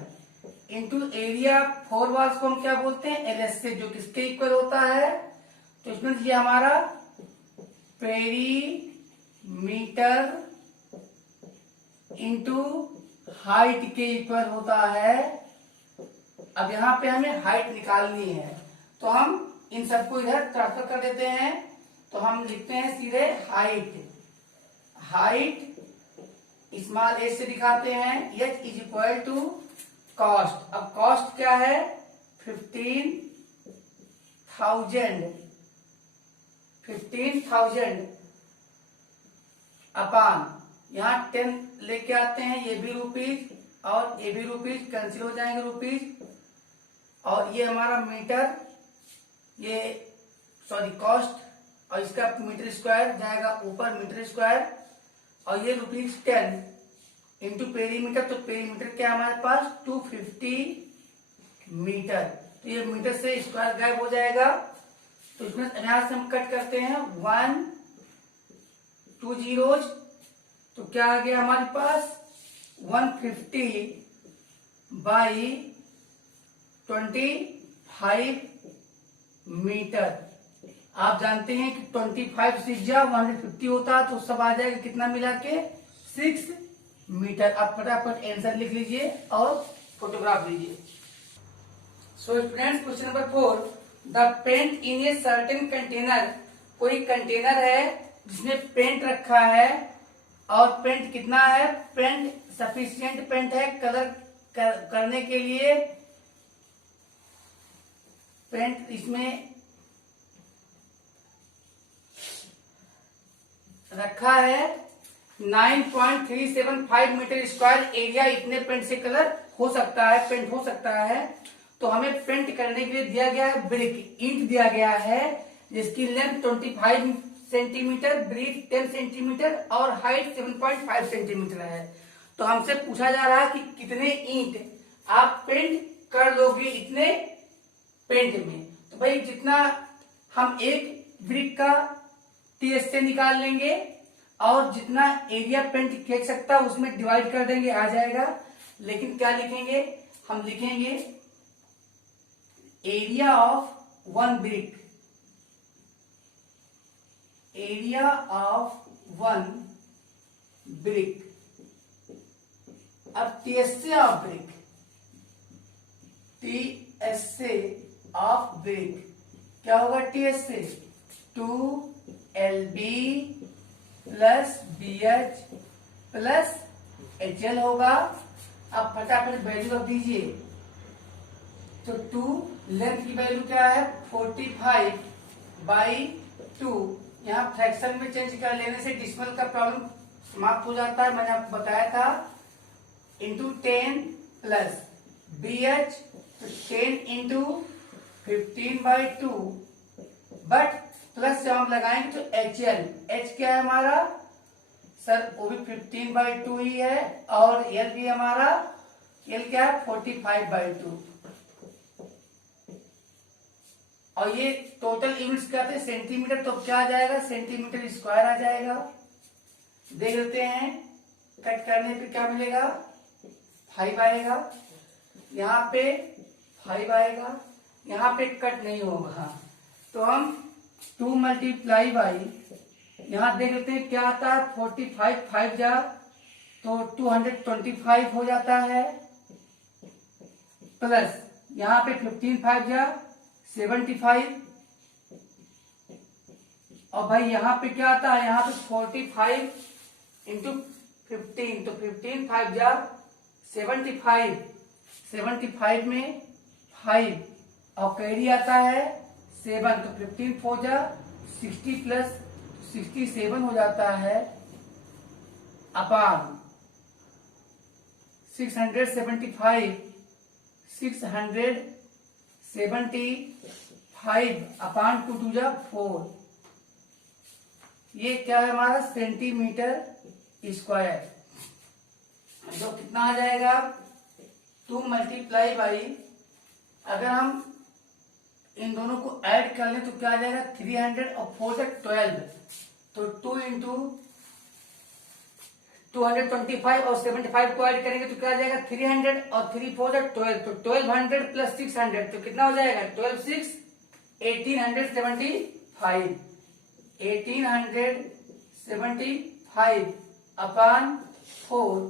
into area. 4 walls को हम क्या बोलते हैं, LS से, जो किसके इक्वल होता है। तो इसमें ये हमारा पेरीमीटर इंटू हाइट के इक्वल होता है। अब यहाँ पे हमें हाइट निकालनी है, तो हम इन सबको इधर ट्रांसफर कर देते हैं। तो हम लिखते हैं सीधे हाइट, हाइट स्मॉल h से दिखाते हैं, h is equal to cost. अब कॉस्ट क्या है, 15,000 अपान, यहाँ 10 लेके आते हैं, ये भी रुपीज और ये भी रुपीज कैंसिल हो जाएंगे रुपीज। और ये हमारा मीटर, ये सॉरी कॉस्ट, और इसका मीटर स्क्वायर जाएगा ऊपर मीटर स्क्वायर, और ये ₹10 इंटू पेरीमीटर। तो पेरीमीटर क्या हमारे पास 250 मीटर। तो ये मीटर से स्क्वायर गायब हो जाएगा। तो इसमें यहां से हम कट करते हैं 1 2 zeros, तो क्या आ गया हमारे पास 150 बाई 25 मीटर। आप जानते हैं कि 25 से 150 होता है, तो सब आ जाएगा कितना मिला के 6 मीटर। आप फटाफट आंसर लिख लीजिए और फोटोग्राफ लीजिए। So students, question number 4, the paint in a certain container. कोई कंटेनर है जिसमें पेंट रखा है, और पेंट कितना है, पेंट सफिशिएंट पेंट है कलर करने के लिए। पेंट इसमें रखा है 9.375 मीटर स्क्वायर एरिया। इतने पेंट से कलर हो सकता है, पेंट हो सकता है। तो हमें पेंट करने के लिए दिया गया है ब्रिक, ईंट दिया गया है, जिसकी लेंथ 25 सेंटीमीटर, ब्रीथ 10 सेंटीमीटर और हाइट 7.5 सेंटीमीटर है। तो हमसे पूछा जा रहा है कि कितने ईंट आप पेंट कर लोगे इतने पेंट में। तो भाई जितना हम एक ब्रिक का TS से निकाल लेंगे, और जितना एरिया पेंट खींच सकता है उसमें डिवाइड कर देंगे, आ जाएगा। लेकिन क्या लिखेंगे, हम लिखेंगे area of 1 brick, area of 1 brick. अब TS of brick, TS of brick क्या होगा, TS से 2LB plus BH plus HL होगा। अब फटाफट वैल्यू रख दीजिए। तो 2 लेंथ की वैल्यू क्या है 45/2। यहाँ फ्रैक्शन में चेंज कर लेने से डिसिमल का प्रॉब्लम समाप्त हो जाता है, मैंने आपको बताया था। इंटू 10 प्लस BH, तो 10 इंटू 15/2, बट प्लस जब हम लगाएंगे तो HL, H क्या है हमारा सर, वो भी 15/2 ही है, और L भी हमारा, L क्या है 45/2। और ये टोटल यूनिट्स क्या थे सेंटीमीटर, तो क्या आ जाएगा सेंटीमीटर स्क्वायर आ जाएगा। देख लेते हैं कट करने पे क्या मिलेगा, 5 आएगा, यहाँ पे 5 आएगा, यहाँ पे कट नहीं होगा। तो हम 2 मल्टीप्लाई बाई, यहाँ देख लेते हैं क्या आता है, 45 5 जा तो 225 हो जाता है, प्लस यहाँ पे 15 5 जा 75, और भाई यहाँ पे क्या आता है, यहाँ पे 45 इंटू 15, तो 15 5 जा 75, 75 में 5 और कैरी आता है 7, तो 15 4 जा 60 प्लस 67 हो जाता है अपान 675 अपान 2 2 जा 4, ये क्या है हमारा सेंटीमीटर स्क्वायर, जो कितना आ जाएगा 2 मल्टीप्लाई बाई, अगर हम इन दोनों को ऐड कर लें तो क्या आ जाएगा 300 और 4 से 12, तो 2 इंटू 225 और 75 को ऐड करेंगे तो क्या आ जाएगा 300 और 3 4 से 12, तो 1200 प्लस 600 तो कितना हो जाएगा 12 6 1875, 1875 अपान 4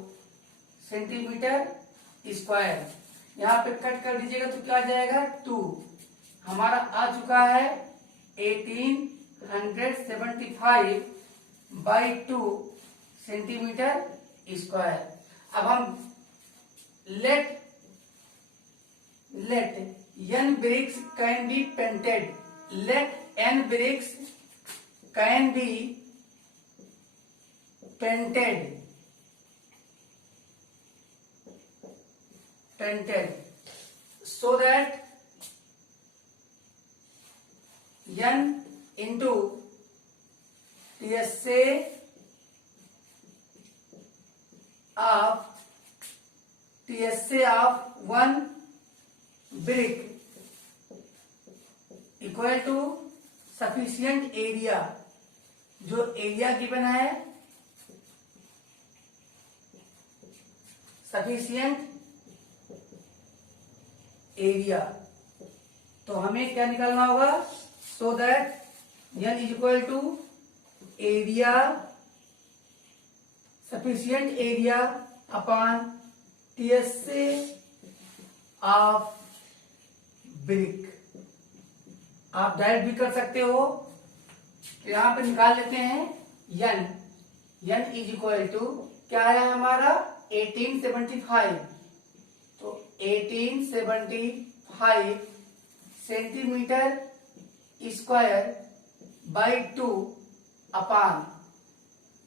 सेंटीमीटर स्क्वायर। यहाँ पे कट कर दीजिएगा तो क्या आ जाएगा 2, हमारा आ चुका है 1875 बाई 2 सेंटीमीटर स्क्वायर। अब हम late n bricks can be painted, let n bricks can be painted so that n into TSA of one brick equal to sufficient area, जो एरिया गिवन है सफिशियंट एरिया, तो हमें क्या निकालना होगा, so that n is equal to area sufficient area upon TSA of brick. आप direct भी कर सकते हो, तो यहां पे निकाल लेते हैं n इज इक्वल टू क्या है हमारा 1875, तो 1875 सेंटीमीटर स्क्वायर बाई 2 अपान,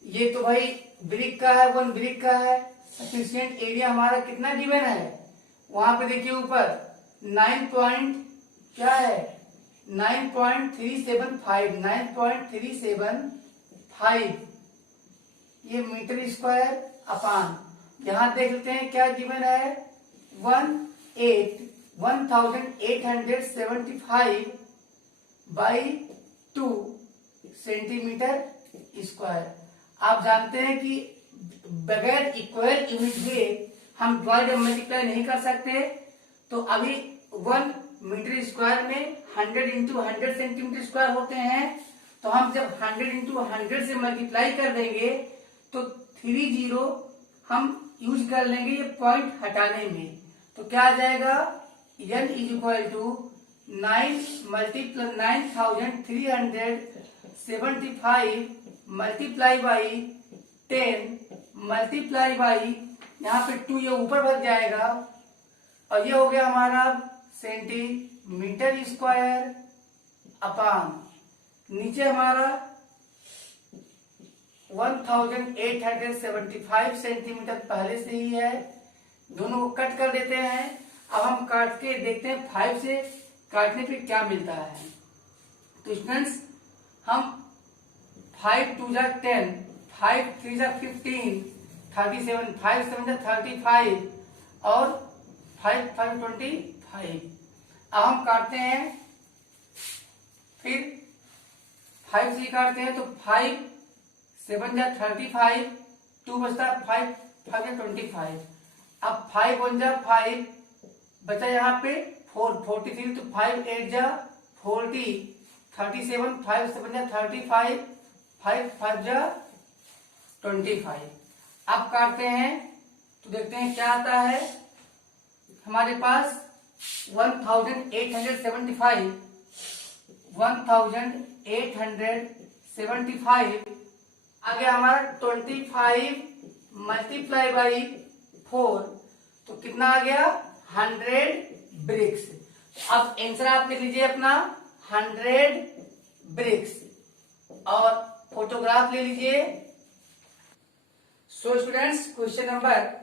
ये तो भाई ब्रिक का है, 1 ब्रिक का है, सफिशियंट एरिया हमारा कितना गिवन है, वहां पे देखिए ऊपर 9.375 ये मीटर स्क्वायर अपान, यहां देख लेते हैं क्या गिवन है 1875 बाई 2 सेंटीमीटर स्क्वायर। आप जानते हैं कि बगैर इक्वल यूनिट के हम डिवाइड और मल्टीप्लाई नहीं कर सकते, तो अभी 1 मीटर स्क्वायर में 100 इंटू 100 सेंटीमीटर स्क्वायर होते हैं, तो हम जब 100 इंटू 100 से मल्टीप्लाई कर देंगे तो 30 हम यूज कर लेंगे ये पॉइंट हटाने में, तो क्या आ जाएगा n is equal to 9375 multiply by 10 multiply by, यहाँ पे 2 ये ऊपर भग जाएगा, और ये हो गया हमारा सेंटीमीटर स्क्वायर अपान, नीचे हमारा 1875 सेंटीमीटर पहले से ही है, दोनों को कट कर देते हैं। अब हम काट के देखते हैं 5 से काटने पे क्या मिलता है। तो स्टूडेंट्स हम 5 2 जा 10, 5 3 जा 15, 37, 5 7 जा 35 और 5 5 25। अब हम काटते हैं, फिर 5 से काटते हैं तो 5 7 जा 35, 2 बचता 5, 5 जा 25। अब 5 1 जा 5, बचा यहाँ पे 4, 43, तो 5 8 जा 40, 37, 5 7 जा 35, 5 5 जा 25। अब काटते हैं तो देखते हैं क्या आता है हमारे पास। 1875 आ गया हमारा 25 मल्टीप्लाई बाई 4, तो कितना आ गया 100 ब्रिक्स। अब आंसर आप लिख लीजिए अपना 100 ब्रिक्स और फोटोग्राफ ले लीजिए। So students, question number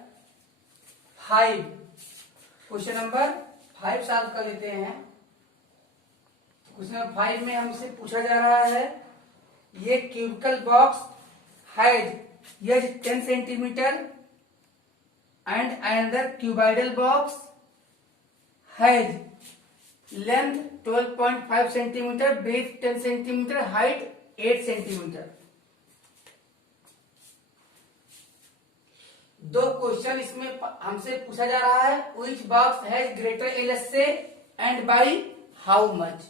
5 solve कर लेते हैं। क्वेश्चन नंबर 5 में हमसे पूछा जा रहा है, ये cubical box has 10 centimetre and another cuboidal box has length 12.5 centimetre, breadth 10 centimetre, height 8 centimetre. दो क्वेश्चन इसमें हमसे पूछा जा रहा है, which box has greater LSA and by how much.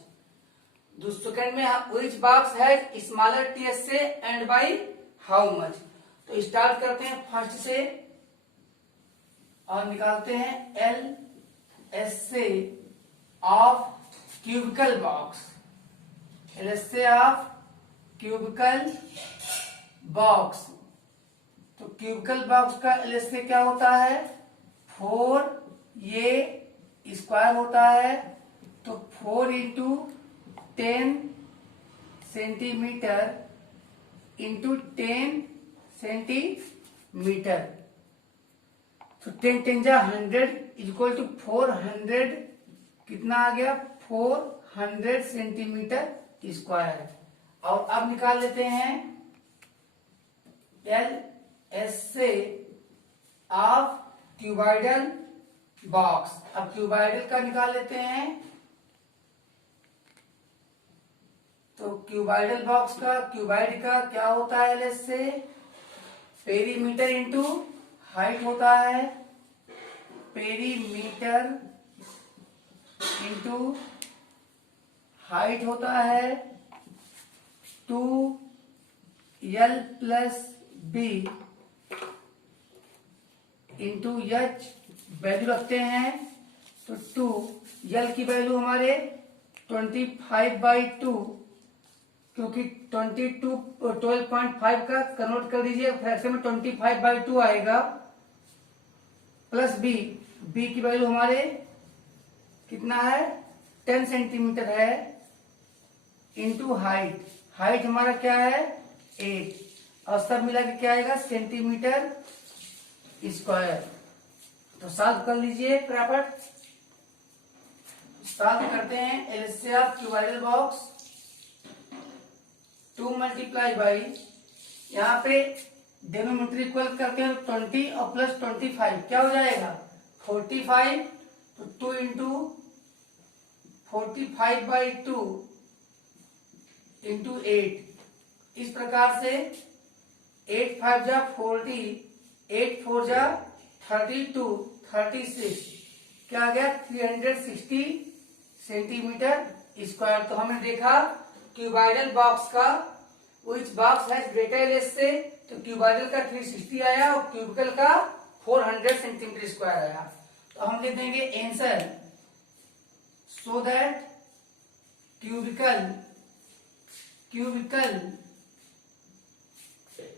Second में which box has smaller TSA and by how much. तो start करते हैं फर्स्ट से और निकालते हैं LSA of cubical box. LSA of cubical box, तो क्यूबिकल बॉक्स का एलएसए क्या होता है 4, ये स्क्वायर होता है, तो 4 इंटू 10 सेंटीमीटर इंटू 10 सेंटीमीटर, तो 10 10 जा 100 इक्वल टू 400, कितना आ गया 400 सेंटीमीटर स्क्वायर। और अब निकाल लेते हैं एलएसए ऑफ क्यूबाइडल बॉक्स। अब क्यूबाइडल का निकाल लेते हैं, तो क्यूबाइडल बॉक्स का क्यूबाइड का क्या होता है एलएसए, पेरीमीटर इंटू हाइट होता है, पेरीमीटर इंटू हाइट होता है 2l plus B into H, value रखते हैं तो 2, यल की वैल्यू हमारे 25/2, क्योंकि 12.5 का कन्वर्ट कर दीजिए फ्रैक्शन में 25/2 आएगा, प्लस बी, बी की वैल्यू हमारे कितना है 10 सेंटीमीटर है, इंटू हाइट, हाइट हमारा क्या है 8, और सब मिला के क्या आएगा सेंटीमीटर स्क्वायर। तो सॉल्व कर लीजिए फटाफट। सॉल्व करते हैं LSA of cuboidal box, 2 multiply by, यहाँ पे डिनोमिनेटर इक्वल करते हैं 20 और प्लस 25 क्या हो जाएगा 45, तो 2 इंटू 45/2 इंटू 8, इस प्रकार से 8 5 जा 40, 8 4 जा 32, 36 क्या आ गया 360 सेंटीमीटर स्क्वायर। तो हमने देखा क्यूबाइडल बॉक्स का which box has greater LSA, तो क्यूबाइडल का 360 आया और क्यूबिकल का 400 सेंटीमीटर स्क्वायर आया। तो हम लिख देंगे answer, so that cubicle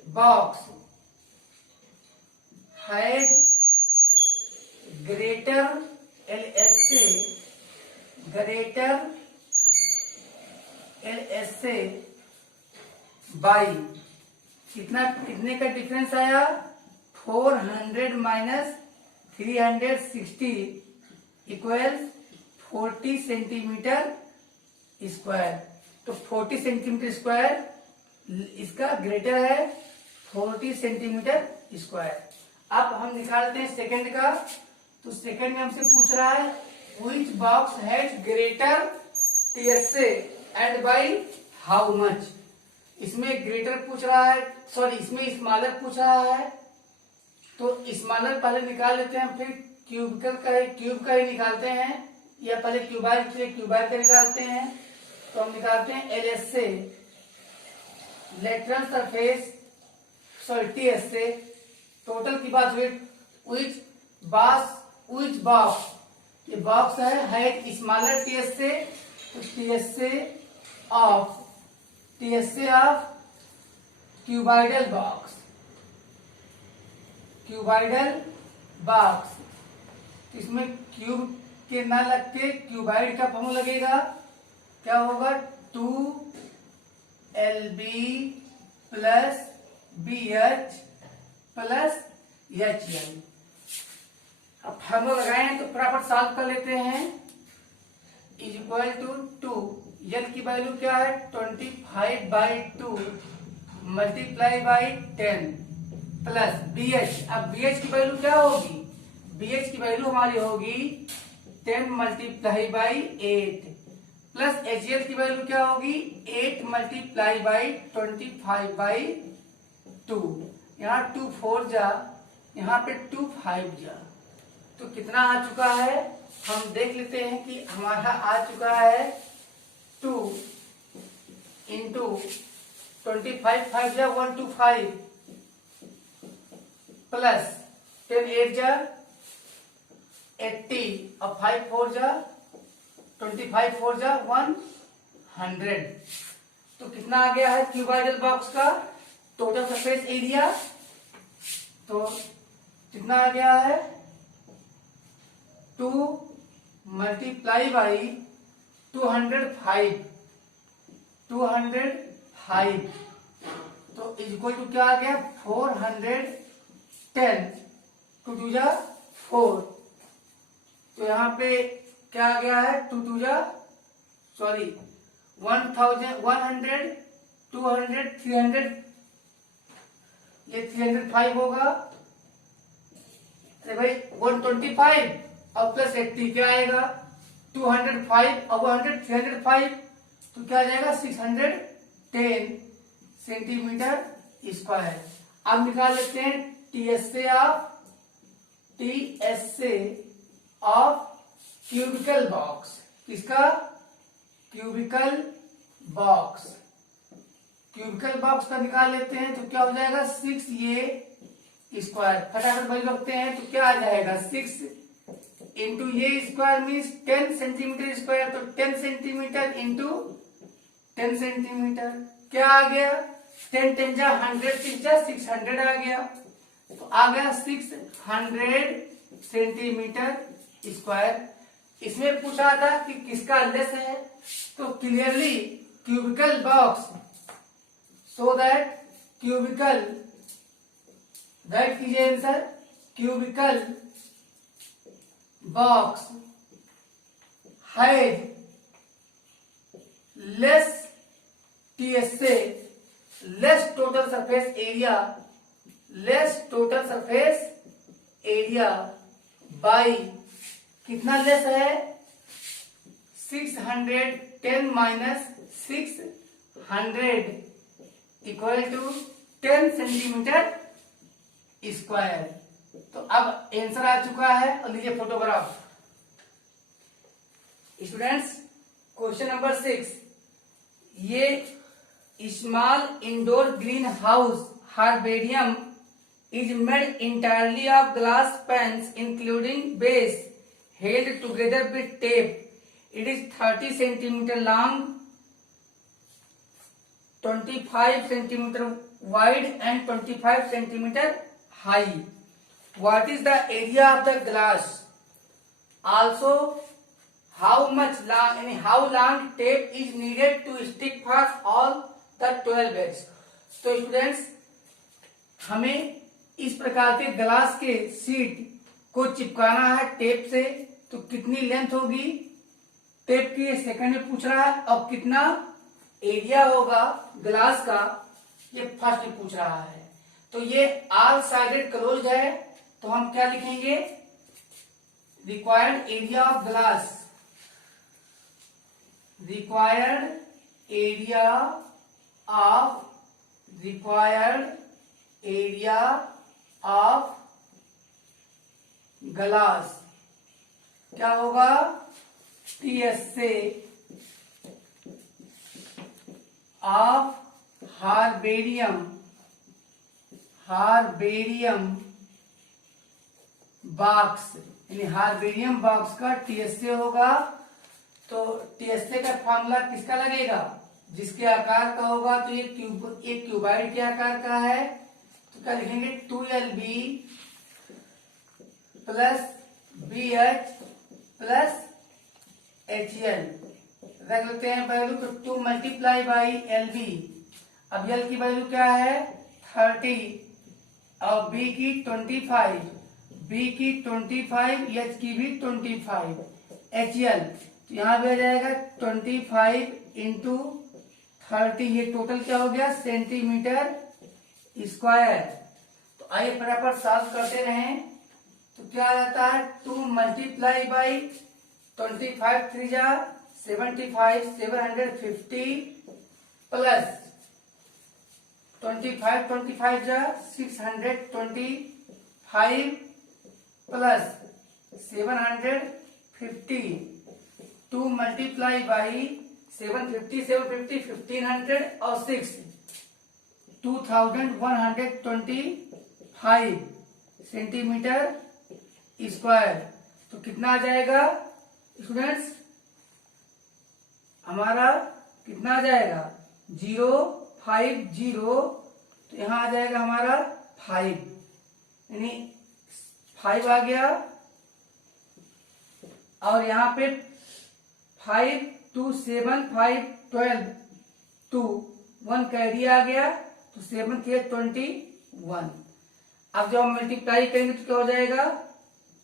box has greater LSA by कितने का डिफरेंस आया 400 माइनस 360 इक्वल 40 सेंटीमीटर स्क्वायर। तो 40 सेंटीमीटर स्क्वायर इसका ग्रेटर है 40 सेंटीमीटर स्क्वायर। अब हम निकालते हैं सेकंड का, तो सेकंड में हमसे पूछ रहा है which box has greater TSA and by how much. इसमें ग्रेटर पूछ रहा है, सॉरी इसमें स्मॉलर पूछ रहा है, तो स्मॉलर पहले निकाल लेते हैं, फिर क्यूबिकल का क्यूब का ही निकालते हैं, या पहले क्यूबाइड से क्यूबाइड का निकालते हैं। तो हम निकालते हैं एल एस से lateral surface, sorry T S से टोटल की बात हुई, विच बॉक्स, ये बॉक्स है स्मॉलर टी एस से, तो टी एस से ऑफ क्यूबाइडल बॉक्स, इसमें क्यूब के ना लग के क्यूबाइड का फॉर्मूला लगेगा, क्या होगा 2LB plus BH plus HL। अब फॉर्मूला लगाए तो फटाफट सॉल्व कर लेते हैं, इज इक्वल टू 2, एल की वैल्यू क्या है 25/2 मल्टीप्लाई बाई 10 प्लस BH। अब BH की वैल्यू क्या होगी, BH की वैल्यू हमारी होगी 10 मल्टीप्लाई बाई 8 प्लस HL की वैल्यू क्या होगी 8 मल्टीप्लाई बाई 25/2। यहाँ 2 4 जा, यहाँ पे 2 5 जा, तो कितना आ चुका है हम देख लेते हैं कि हमारा आ चुका है 2 इंटू 25 5 जा 125 प्लस 10 8 जा 80 और 5 4 जा 25 4 जा 100। तो कितना आ गया है क्यूबाइडल बॉक्स का टोटल सरफेस एरिया, तो कितना आ गया है 2 मल्टीप्लाई बाई 205 तो इक्वल टू क्या आ गया 410, 2 2 जा 4, तो यहाँ पे क्या आ गया है 2 2 जा सॉरी 1000 100 200 300, ये 305 होगा, अरे भाई 125 और प्लस 80 क्या आएगा 205 और 100 305, तो क्या आ जाएगा 610 सेंटीमीटर स्क्वायर। अब निकाल लेते हैं टीएस से ऑफ क्यूबिकल बॉक्स, किसका क्यूबिकल बॉक्स का निकाल लेते हैं, तो क्या हो जाएगा 6a स्क्वायर, फटाफट वैल्यू रखते हैं तो क्या आ जाएगा 6 इंटू ये स्क्वायर मीन्स 10 सेंटीमीटर स्क्वायर, तो 10 सेंटीमीटर इंटू 10 सेंटीमीटर क्या आ गया 10 10 जा 100 6 जा 600 आ गया, तो आ गया 600 सेंटीमीटर स्क्वायर। इसमें पूछा था कि किसका लेस है, तो clearly cubical box, so that cubical, that कीजिए answer, cubical box has less TS से less total surface area by कितना लेस है 610 minus 600 equal to 10 centimetre square. तो अब आंसर आ चुका है, और लीजिए फोटोग्राफ। स्टूडेंट्स क्वेश्चन नंबर 6, ये small indoor green house herbarium is made entirely of glass pans including base held together with tape. It is 30 centimeter long, 25 centimeter wide and 25 centimeter high. What is the area of the glass? Also, how long tape is needed to stick for all the 12 bags? तो students हमें इस प्रकार के glass के seat को चिपकाना है tape से, तो कितनी लेंथ होगी टेप की, सेकंड में पूछ रहा है, और कितना एरिया होगा ग्लास का ये फर्स्ट में पूछ रहा है। तो ये ऑल साइडेड क्लोज्ड है, तो हम क्या लिखेंगे required area of glass, required area of required area of glass क्या होगा, TSA ऑफ हार्बेरियम बॉक्स, यानी हार्बेरियम बॉक्स का TSA होगा। तो TSA का फॉर्मूला किसका लगेगा, जिसके आकार का होगा। तो ये एक क्यूबाइड के आकार का है, तो क्या लिखेंगे 2LB plus BH plus HL रख लेते हैं वैल्यू। तो 2 मल्टीप्लाई बाई LB, अब L की वैल्यू क्या है 30 और B की 25, B की 25, H की भी 25, HL तो यहाँ भी आ जाएगा 25 इंटू 30, ये टोटल क्या हो गया सेंटीमीटर स्क्वायर। तो आइए फटाफट सॉल्व करते रहें। तो क्या आ जाता है 2 मल्टीप्लाई बाई 25 3 जा 75 750 प्लस 25 जा 625 प्लस 750, 2 मल्टीप्लाई बाई 750 1500 और 6 2125 सेंटीमीटर स्क्वायर। तो कितना आ जाएगा स्टूडेंट्स, हमारा कितना आ जाएगा 050, तो यहाँ आ जाएगा हमारा 5, यानी 5 आ गया। और यहाँ पे 5 2 7 5 12 2 1 कैरी आ गया, तो 7 के 21। अब जब हम मल्टीप्लाई करेंगे तो क्या हो जाएगा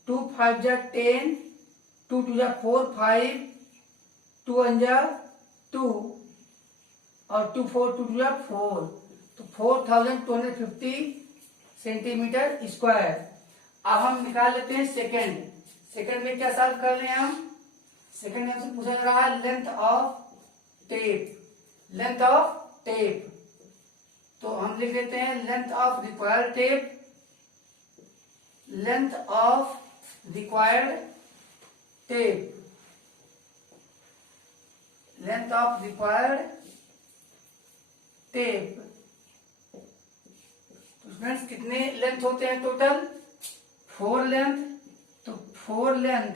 2 5 जा 10, 2 2 जा 4 5, 2 1 जा 2 और 2 4 2 2 जा 4, तो 4250 सेंटीमीटर स्क्वायर। अब हम निकाल लेते हैं सेकंड में क्या सॉल्व कर रहे हैं हम। सेकंड में हमसे पूछा जा रहा है लेंथ ऑफ टेप, तो हम लिख लेते हैं लेंथ ऑफ रिक्वायर्ड टेप, तो फ्रेंड्स कितने लेंथ होते हैं टोटल 4 लेंथ, तो 4 length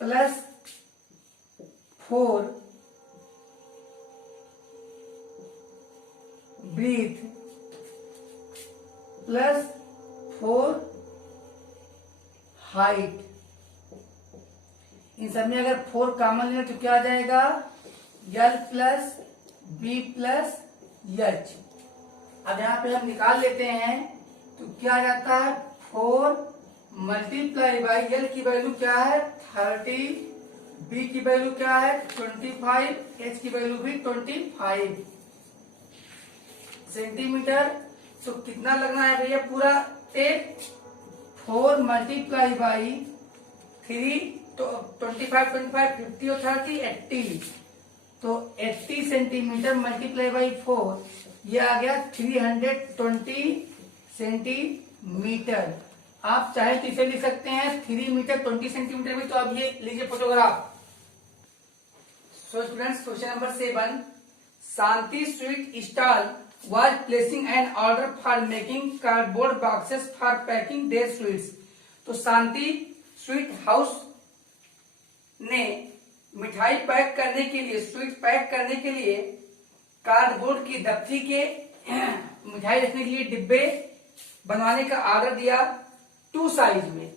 plus 4 breadth plus 4 height. इन सब में अगर 4 कॉमन लें तो क्या आ जाएगा L plus B plus H। अब यहाँ पे हम निकाल लेते हैं तो क्या आ जाता है 4 मल्टीप्लाई बाई L की वैल्यू क्या है 30, B की वैल्यू क्या है 25, H की वैल्यू भी 25 सेंटीमीटर। तो कितना लगना है भैया पूरा टेप 4 मल्टीप्लाई बाई 3, तो 25 50 और 30 80, तो 80 सेंटीमीटर मल्टीप्लाई बाई 4, ये आ गया 320 सेंटीमीटर। आप चाहे तो इसे लिख सकते हैं 3 मीटर 20 सेंटीमीटर में। तो अब ये लीजिए photograph. So students question number 7, Shanti sweet stall was placing an order for making cardboard boxes for packing their sweets। तो शांति स्वीट हाउस ने मिठाई पैक करने के लिए, स्वीट पैक करने के लिए कार्डबोर्ड की दफ्ती के मिठाई रखने के लिए डिब्बे बनवाने का ऑर्डर दिया 2 साइज में,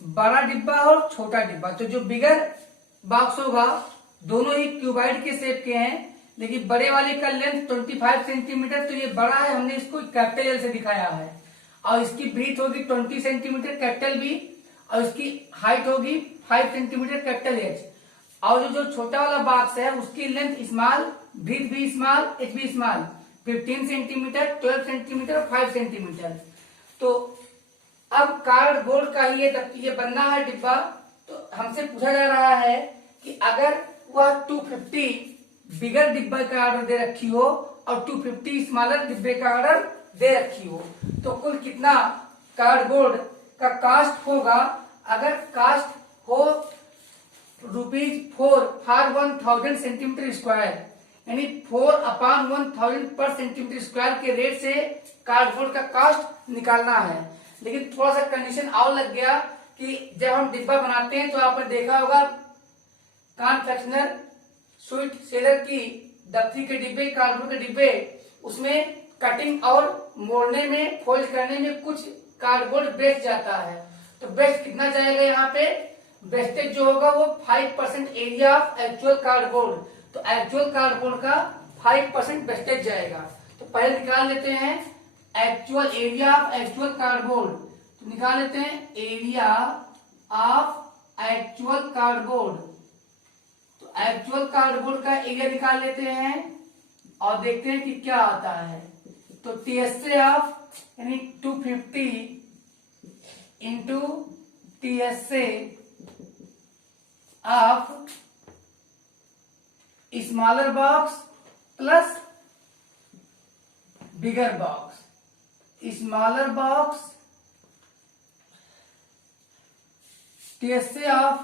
बड़ा डिब्बा और छोटा डिब्बा। तो जो बिगर बॉक्स होगा दोनों ही क्यूबाइड के शेप के हैं, लेकिन बड़े वाले का लेंथ 25 सेंटीमीटर, तो ये बड़ा है, हमने इसको कैपिटल एल से दिखाया है। और इसकी ब्रीथ होगी 20 सेंटीमीटर कैपिटल बी, और इसकी हाइट होगी 5 सेंटीमीटर कैपिटल एच। और जो छोटा वाला बॉक्स है उसकी लेंथ स्मॉल, ब्रीथ भी स्मॉल, एच भी स्मॉल, 15 सेंटीमीटर, 12 सेंटीमीटर, 5 सेंटीमीटर। तो अब कार्डबोर्ड का ही ये बनना है डिब्बा। तो हमसे पूछा जा रहा है कि अगर वह 250 बिगर डिब्बे का ऑर्डर दे रखी हो और 250 स्मॉलर डिब्बे का ऑर्डर दे रखी हो, तो कुल कितना कार्डबोर्ड का कास्ट होगा। अगर कास्ट हो ₹4 फॉर 1000 सेंटीमीटर स्क्वायर, यानी 4/1000 पर सेंटीमीटर स्क्वायर के रेट से कार्डबोर्ड का कास्ट निकालना है। लेकिन थोड़ा सा कंडीशन और लग गया कि जब हम डिब्बा बनाते हैं तो आपने देखा होगा कॉन्फेक्शनर स्वीट सेलर की दफ्ती के डिब्बे, कार्डबोर्ड के डिब्बे, उसमें कटिंग और मोड़ने में, फोल्ड करने में कुछ कार्डबोर्ड बेच जाता है। तो बेस्ट कितना जाएगा यहाँ पे, वेस्टेज जो होगा वो 5% एरिया ऑफ एक्चुअल कार्डबोर्ड। तो एक्चुअल कार्डबोर्ड का 5% वेस्टेज जाएगा। तो पहले निकाल लेते हैं actual area of actual cardboard. तो निकाल लेते हैं एरिया ऑफ एक्चुअल कार्डबोर्ड। तो एक्चुअल कार्डबोर्ड का एरिया निकाल लेते हैं और देखते हैं कि क्या आता है। तो TSA ऑफ यानी 250 into TSA of smaller box plus bigger box. Smaller box TSA of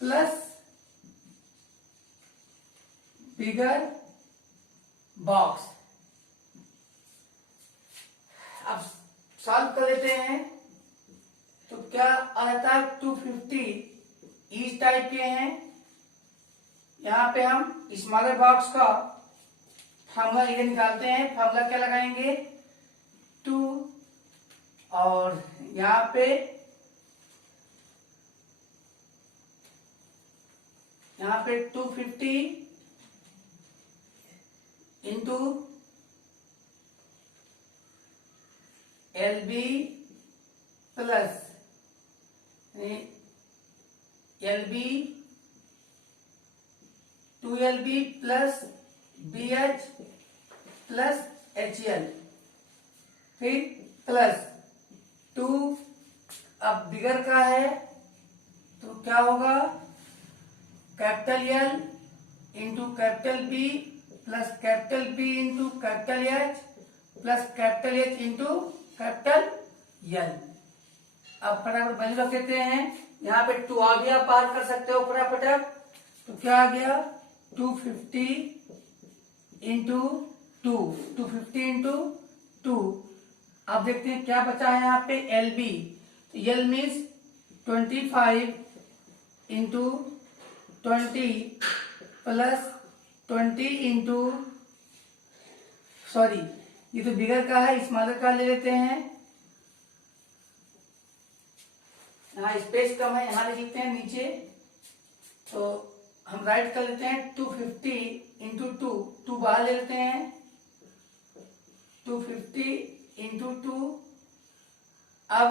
plus bigger box. अब सॉल्व कर लेते हैं तो क्या आता है, 250 इस टाइप के हैं। यहां पे हम स्मॉलर बॉक्स का फार्मूला ये निकालते हैं। फार्मूला क्या लगाएंगे, 2 और यहां पे 250 into LB plus LB 2LB plus BH plus HL, फिर प्लस 2। अब बिगर का है तो क्या होगा, capital L into capital B plus capital B into capital H plus capital H into capital L। अब फटाफट वैल्यू रख देते हैं। यहाँ पे 2 आ गया, पार कर सकते हो फटाफट। तो क्या आ गया, 250 इंटू 2, 250 इंटू 2। अब देखते हैं क्या बचा है यहाँ पे, LB। तो L means 25 into 20 plus 20 into, sorry ये तो बिगर का है, स्मॉलर का ले लेते हैं। यहाँ स्पेस कम है, यहाँ लिख लेते हैं नीचे। तो हम राइट कर लेते हैं 250 इंटू 2 बाहर ले लेते हैं। 250 इंटू 2। अब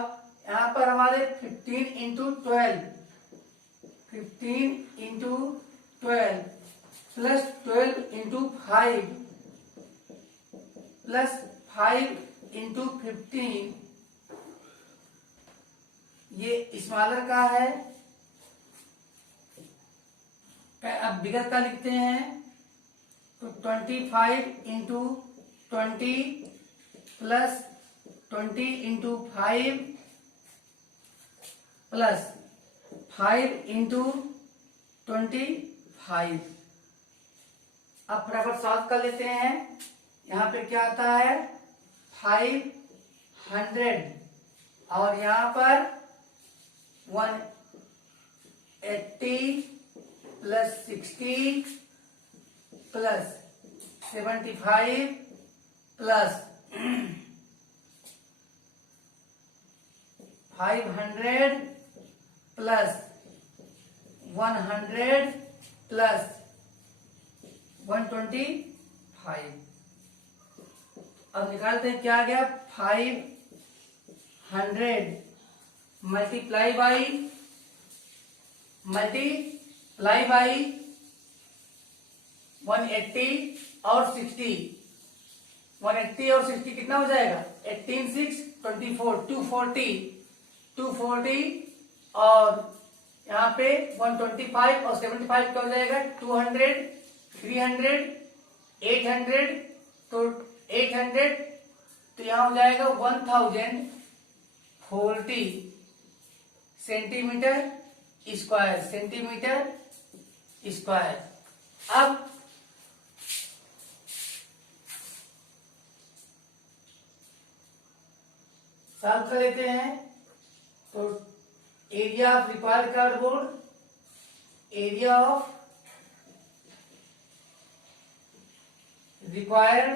यहाँ पर हमारे 15 into 12, 15 into 12 plus 12 into 5 plus 5 into 15, ये स्मॉलर का है। अब बिगर का लिखते हैं तो 25 into 20 plus 20 into 5 plus 5 into 25। अब फटाफट सॉल्व कर लेते हैं। यहाँ पे क्या आता है, 500 और यहाँ पर 180 plus 60 plus 75 plus 500 plus 100 plus 125। अब निकालते हैं क्या आ गया, 500 मल्टीप्लाई बाई 180 और 60। 180 और 60 कितना हो जाएगा, 18 6 24, 240 और यहाँ पे 125 और 75 क्या हो जाएगा 200, 300, 800, तो 800 तो यहाँ हो जाएगा 1040 सेंटीमीटर स्क्वायर। अब सॉल्व कर लेते हैं। तो area of required cardboard, area of required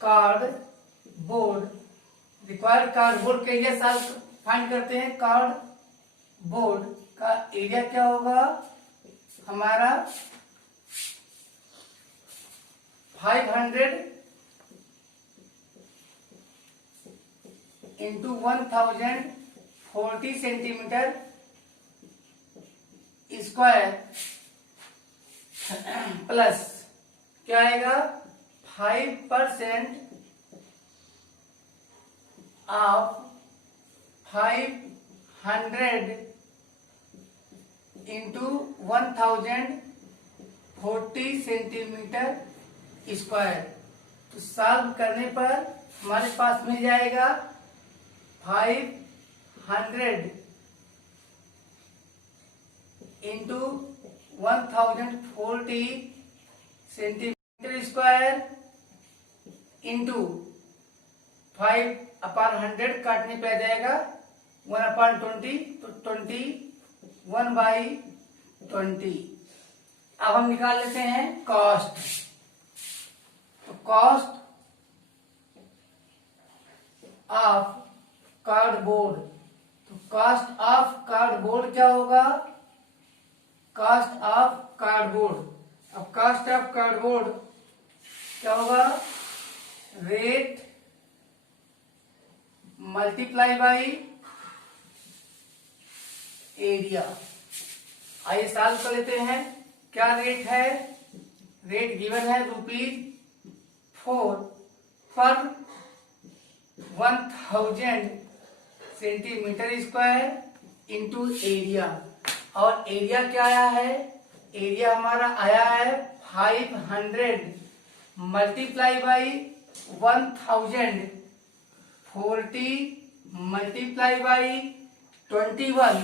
cardboard, required cardboard का एरिया सॉल्व फाइंड करते हैं। कार्डबोर्ड का एरिया क्या होगा हमारा 500 इंटू 1040 सेंटीमीटर स्क्वायर प्लस क्या आएगा 5% ऑफ 500 इंटू 1040 सेंटीमीटर स्क्वायर। तो सॉल्व करने पर हमारे पास मिल जाएगा 500 इंटू 1040 सेंटीमीटर स्क्वायर इंटू 5/100 काटने पे आ जाएगा 1/20, तो 21/20। अब हम निकाल लेते हैं कॉस्ट। तो कॉस्ट ऑफ कार्डबोर्ड, तो कॉस्ट ऑफ कार्डबोर्ड क्या होगा कॉस्ट ऑफ कार्डबोर्ड। अब कॉस्ट ऑफ कार्डबोर्ड क्या होगा रेट मल्टीप्लाई बाई एरिया। आइए सॉल्व कर लेते हैं। क्या रेट है, रेट गिवन है ₹4 पर 1000 सेंटीमीटर स्क्वायर इंटू एरिया। और एरिया क्या आया है, एरिया हमारा आया है 500 multiply by 1040 multiply by 21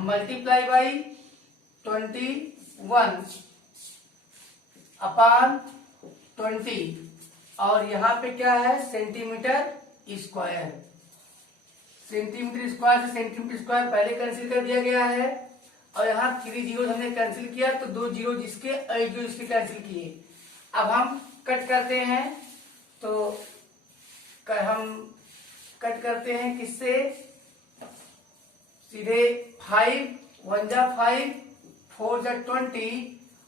multiply by 21 अपान 20। और यहाँ पे क्या है सेंटीमीटर स्क्वायर। सेंटीमीटर स्क्वायर से सेंटीमीटर स्क्वायर पहले कैंसिल कर दिया गया है और यहाँ 3 जीरो हमने कैंसिल किया तो 2 जीरो जिसके 8 जीरो इसके कैंसिल किए। अब हम कट करते हैं, तो हम कट करते हैं किससे सीधे 5 1 जा 5 4 जा 20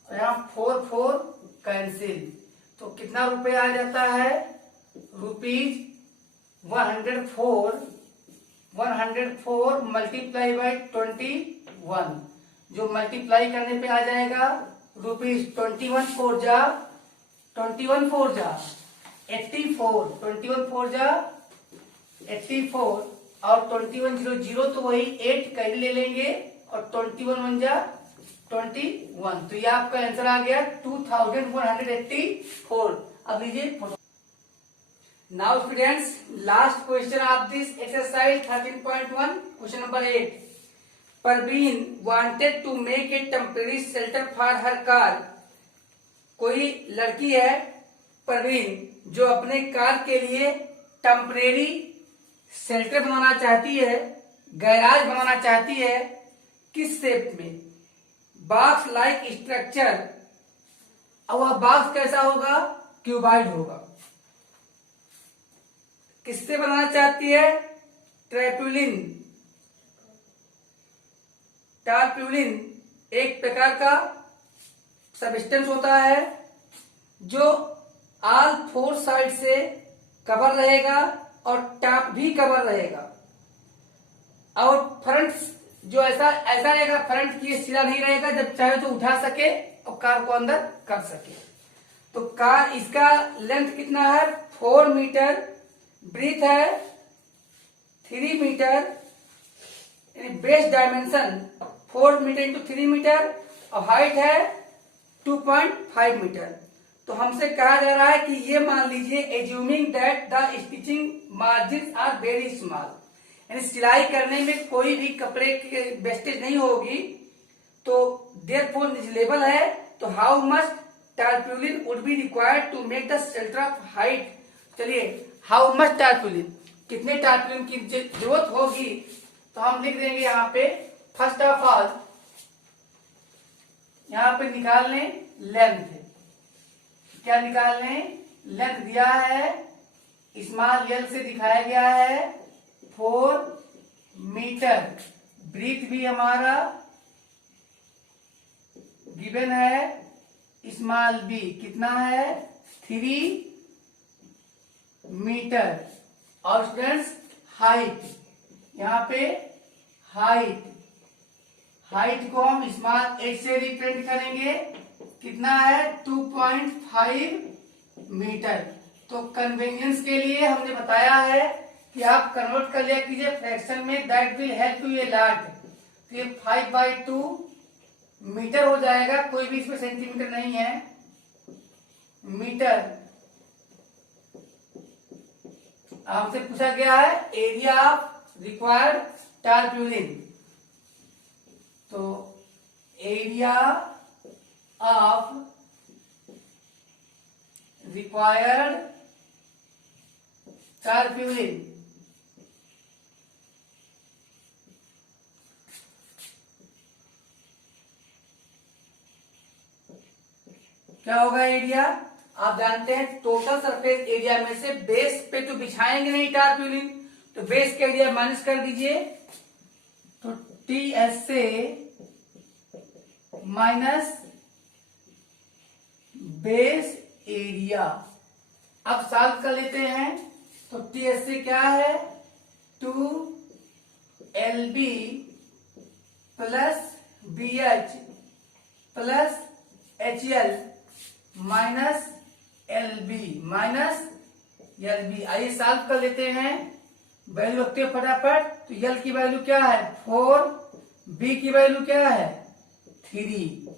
और यहाँ 4 4 कैंसिल। तो कितना रुपए आ जाता है ₹104 मल्टीप्लाई बाई 21, जो मल्टीप्लाई करने पे आ जाएगा ₹21 4 जा 84, 21 4 जा 84 और 21 0 0 तो वही 8 कैरी ले लेंगे और 21 1 जा 21। तो ये आपका आंसर आ गया 2184। अब लीजिए now students last question of this exercise 13.1 question number 8। Parveen wanted to make a temporary shelter for her car. कोई लड़की है परवीन जो अपने कार के लिए टेम्परेरी शेल्टर बनाना चाहती है, गैराज बनाना चाहती है। किस शेप में, बॉक्स लाइक स्ट्रक्चर। और वह बॉक्स कैसा होगा, क्यूबॉइड होगा। किससे बनाना चाहती है, ट्रैपुलिन। टारप्यूलिन एक प्रकार का सबस्टेंस होता है जो ऑल 4 साइड से कवर रहेगा और टॉप भी कवर रहेगा। और फ्रंट जो ऐसा रहेगा, फ्रंट की सीधा नहीं रहेगा, जब चाहे तो उठा सके और कार को अंदर कर सके। तो कार इसका लेंथ कितना है 4 मीटर, ब्रीथ है 3 मीटर, यानी base dimension 4 metre into 3 metre और हाइट है 2.5 मीटर। तो हमसे कहा जा रहा है कि ये मान लीजिए assuming that the stitching margin are very small, यानी सिलाई करने में कोई भी कपड़े की वेस्टेज नहीं होगी, तो देयरफॉर निजलेबल है। तो how much tarpaulin would be required to make the shelter of height. चलिए, हाउ मच टारप्यूलिन, कितने टारप्यूलिन की जरूरत होगी, तो हम लिख देंगे यहाँ पे फर्स्ट ऑफ ऑल यहाँ पे निकाल लें लेंथ। क्या निकाल लें? लेंथ दिया है, स्मॉल एल से दिखाया गया है 4 मीटर। ब्रीथ भी हमारा गिवन है, स्मॉल बी कितना है 3 मीटर। और स्टूडेंट्स हाइट, यहाँ पे हाइट को हम स्मॉल एच से रिप्रेजेंट करेंगे, कितना है 2.5 मीटर। तो कन्वीनियंस के लिए हमने बताया है कि आप कन्वर्ट कर लिया कीजिए फ्रैक्शन में, that will help U a lot. तो ये 5/2 मीटर हो जाएगा, कोई भी इसमें सेंटीमीटर नहीं है, मीटर। हमसे पूछा गया है एरिया ऑफ रिक्वायर्ड टारप्यूलिन, तो एरिया ऑफ रिक्वायर्ड टारप्यूलिन क्या होगा? एरिया आप जानते हैं टोटल सरफेस एरिया में से बेस पे तो बिछाएंगे नहीं टारप्यूलिन, तो बेस का एरिया माइनस कर दीजिए, तो टीएस से माइनस बेस एरिया। अब सॉल्व कर लेते हैं, तो टीएस से क्या है 2LB plus BH plus HL minus LB minus LB। आइए सॉल्व कर लेते हैं, वैल्यू रखते हैं फटाफट। तो L की वैल्यू क्या है 4, B की वैल्यू क्या है 3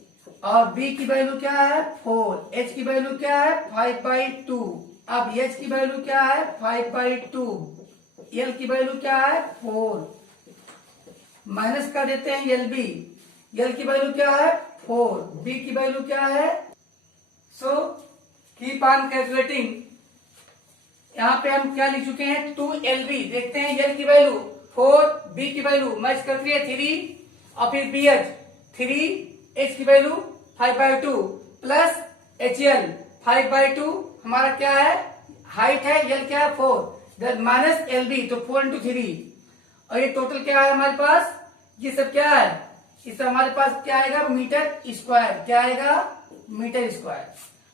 और B की वैल्यू क्या है 4, H की वैल्यू क्या है 5/2। अब H की वैल्यू क्या है 5/2, L की वैल्यू क्या है 4। माइनस कर देते हैं LB, L की वैल्यू क्या है 4, B की वैल्यू क्या है। So keep on calculating. यहाँ पे हम क्या लिख चुके हैं 2LB। देखते हैं L की वैल्यू 4, B की वैल्यू मैच करती है 3 और फिर BH 3, H की वैल्यू 5/2 प्लस HL 5/2। हमारा क्या है हाइट है, L क्या है 4 माइनस LB, तो 4 into 3। और ये टोटल क्या है हमारे पास, ये सब क्या है, ये सब हमारे पास क्या आएगा मीटर स्क्वायर। क्या आएगा मीटर स्क्वायर।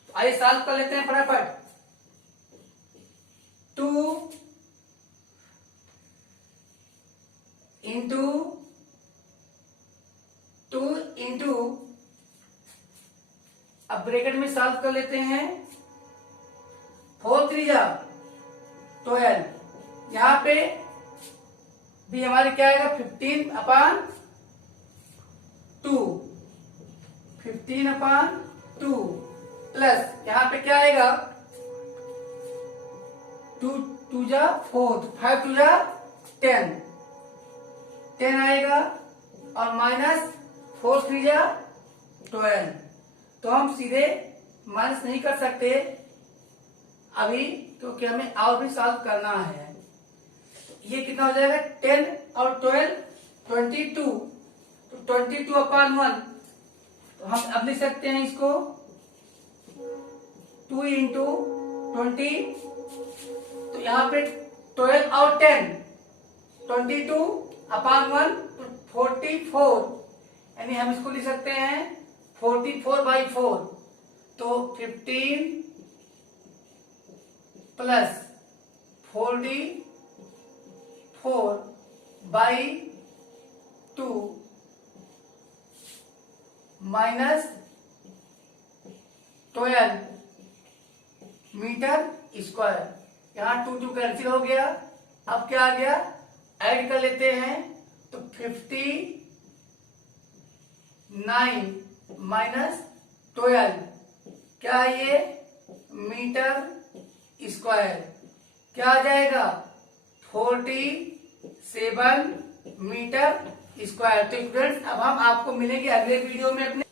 तो आइए सॉल्व कर लेते हैं फटाफट। 2 इंटू अब ब्रैकेट में सॉल्व कर लेते हैं, 4 3 12। यहां पे भी हमारे क्या आएगा 15/2 15/2 प्लस यहां पे क्या आएगा 2 2 4, 5 2 10 10 आएगा और माइनस 4 3 12। तो हम सीधे माइनस नहीं कर सकते अभी, क्योंकि हमें और भी सॉल्व करना है। ये कितना हो जाएगा 10 और 12 22, तो 22/1। तो हम अब लिख सकते हैं इसको 2 into 20। तो यहाँ पे 12 और 10 22/1 तो 44, यानी हम इसको लिख सकते हैं 44/4। तो 15 प्लस 44/2 माइनस 12 मीटर स्क्वायर। यहाँ 2 2 कैंसिल हो गया। अब क्या आ गया, ऐड कर लेते हैं तो 59 माइनस 12 क्या है ये मीटर स्क्वायर, क्या आ जाएगा 47 मीटर स्क्वायर। तो स्टूडेंट्स अब हम आपको मिलेंगे अगले वीडियो में अपने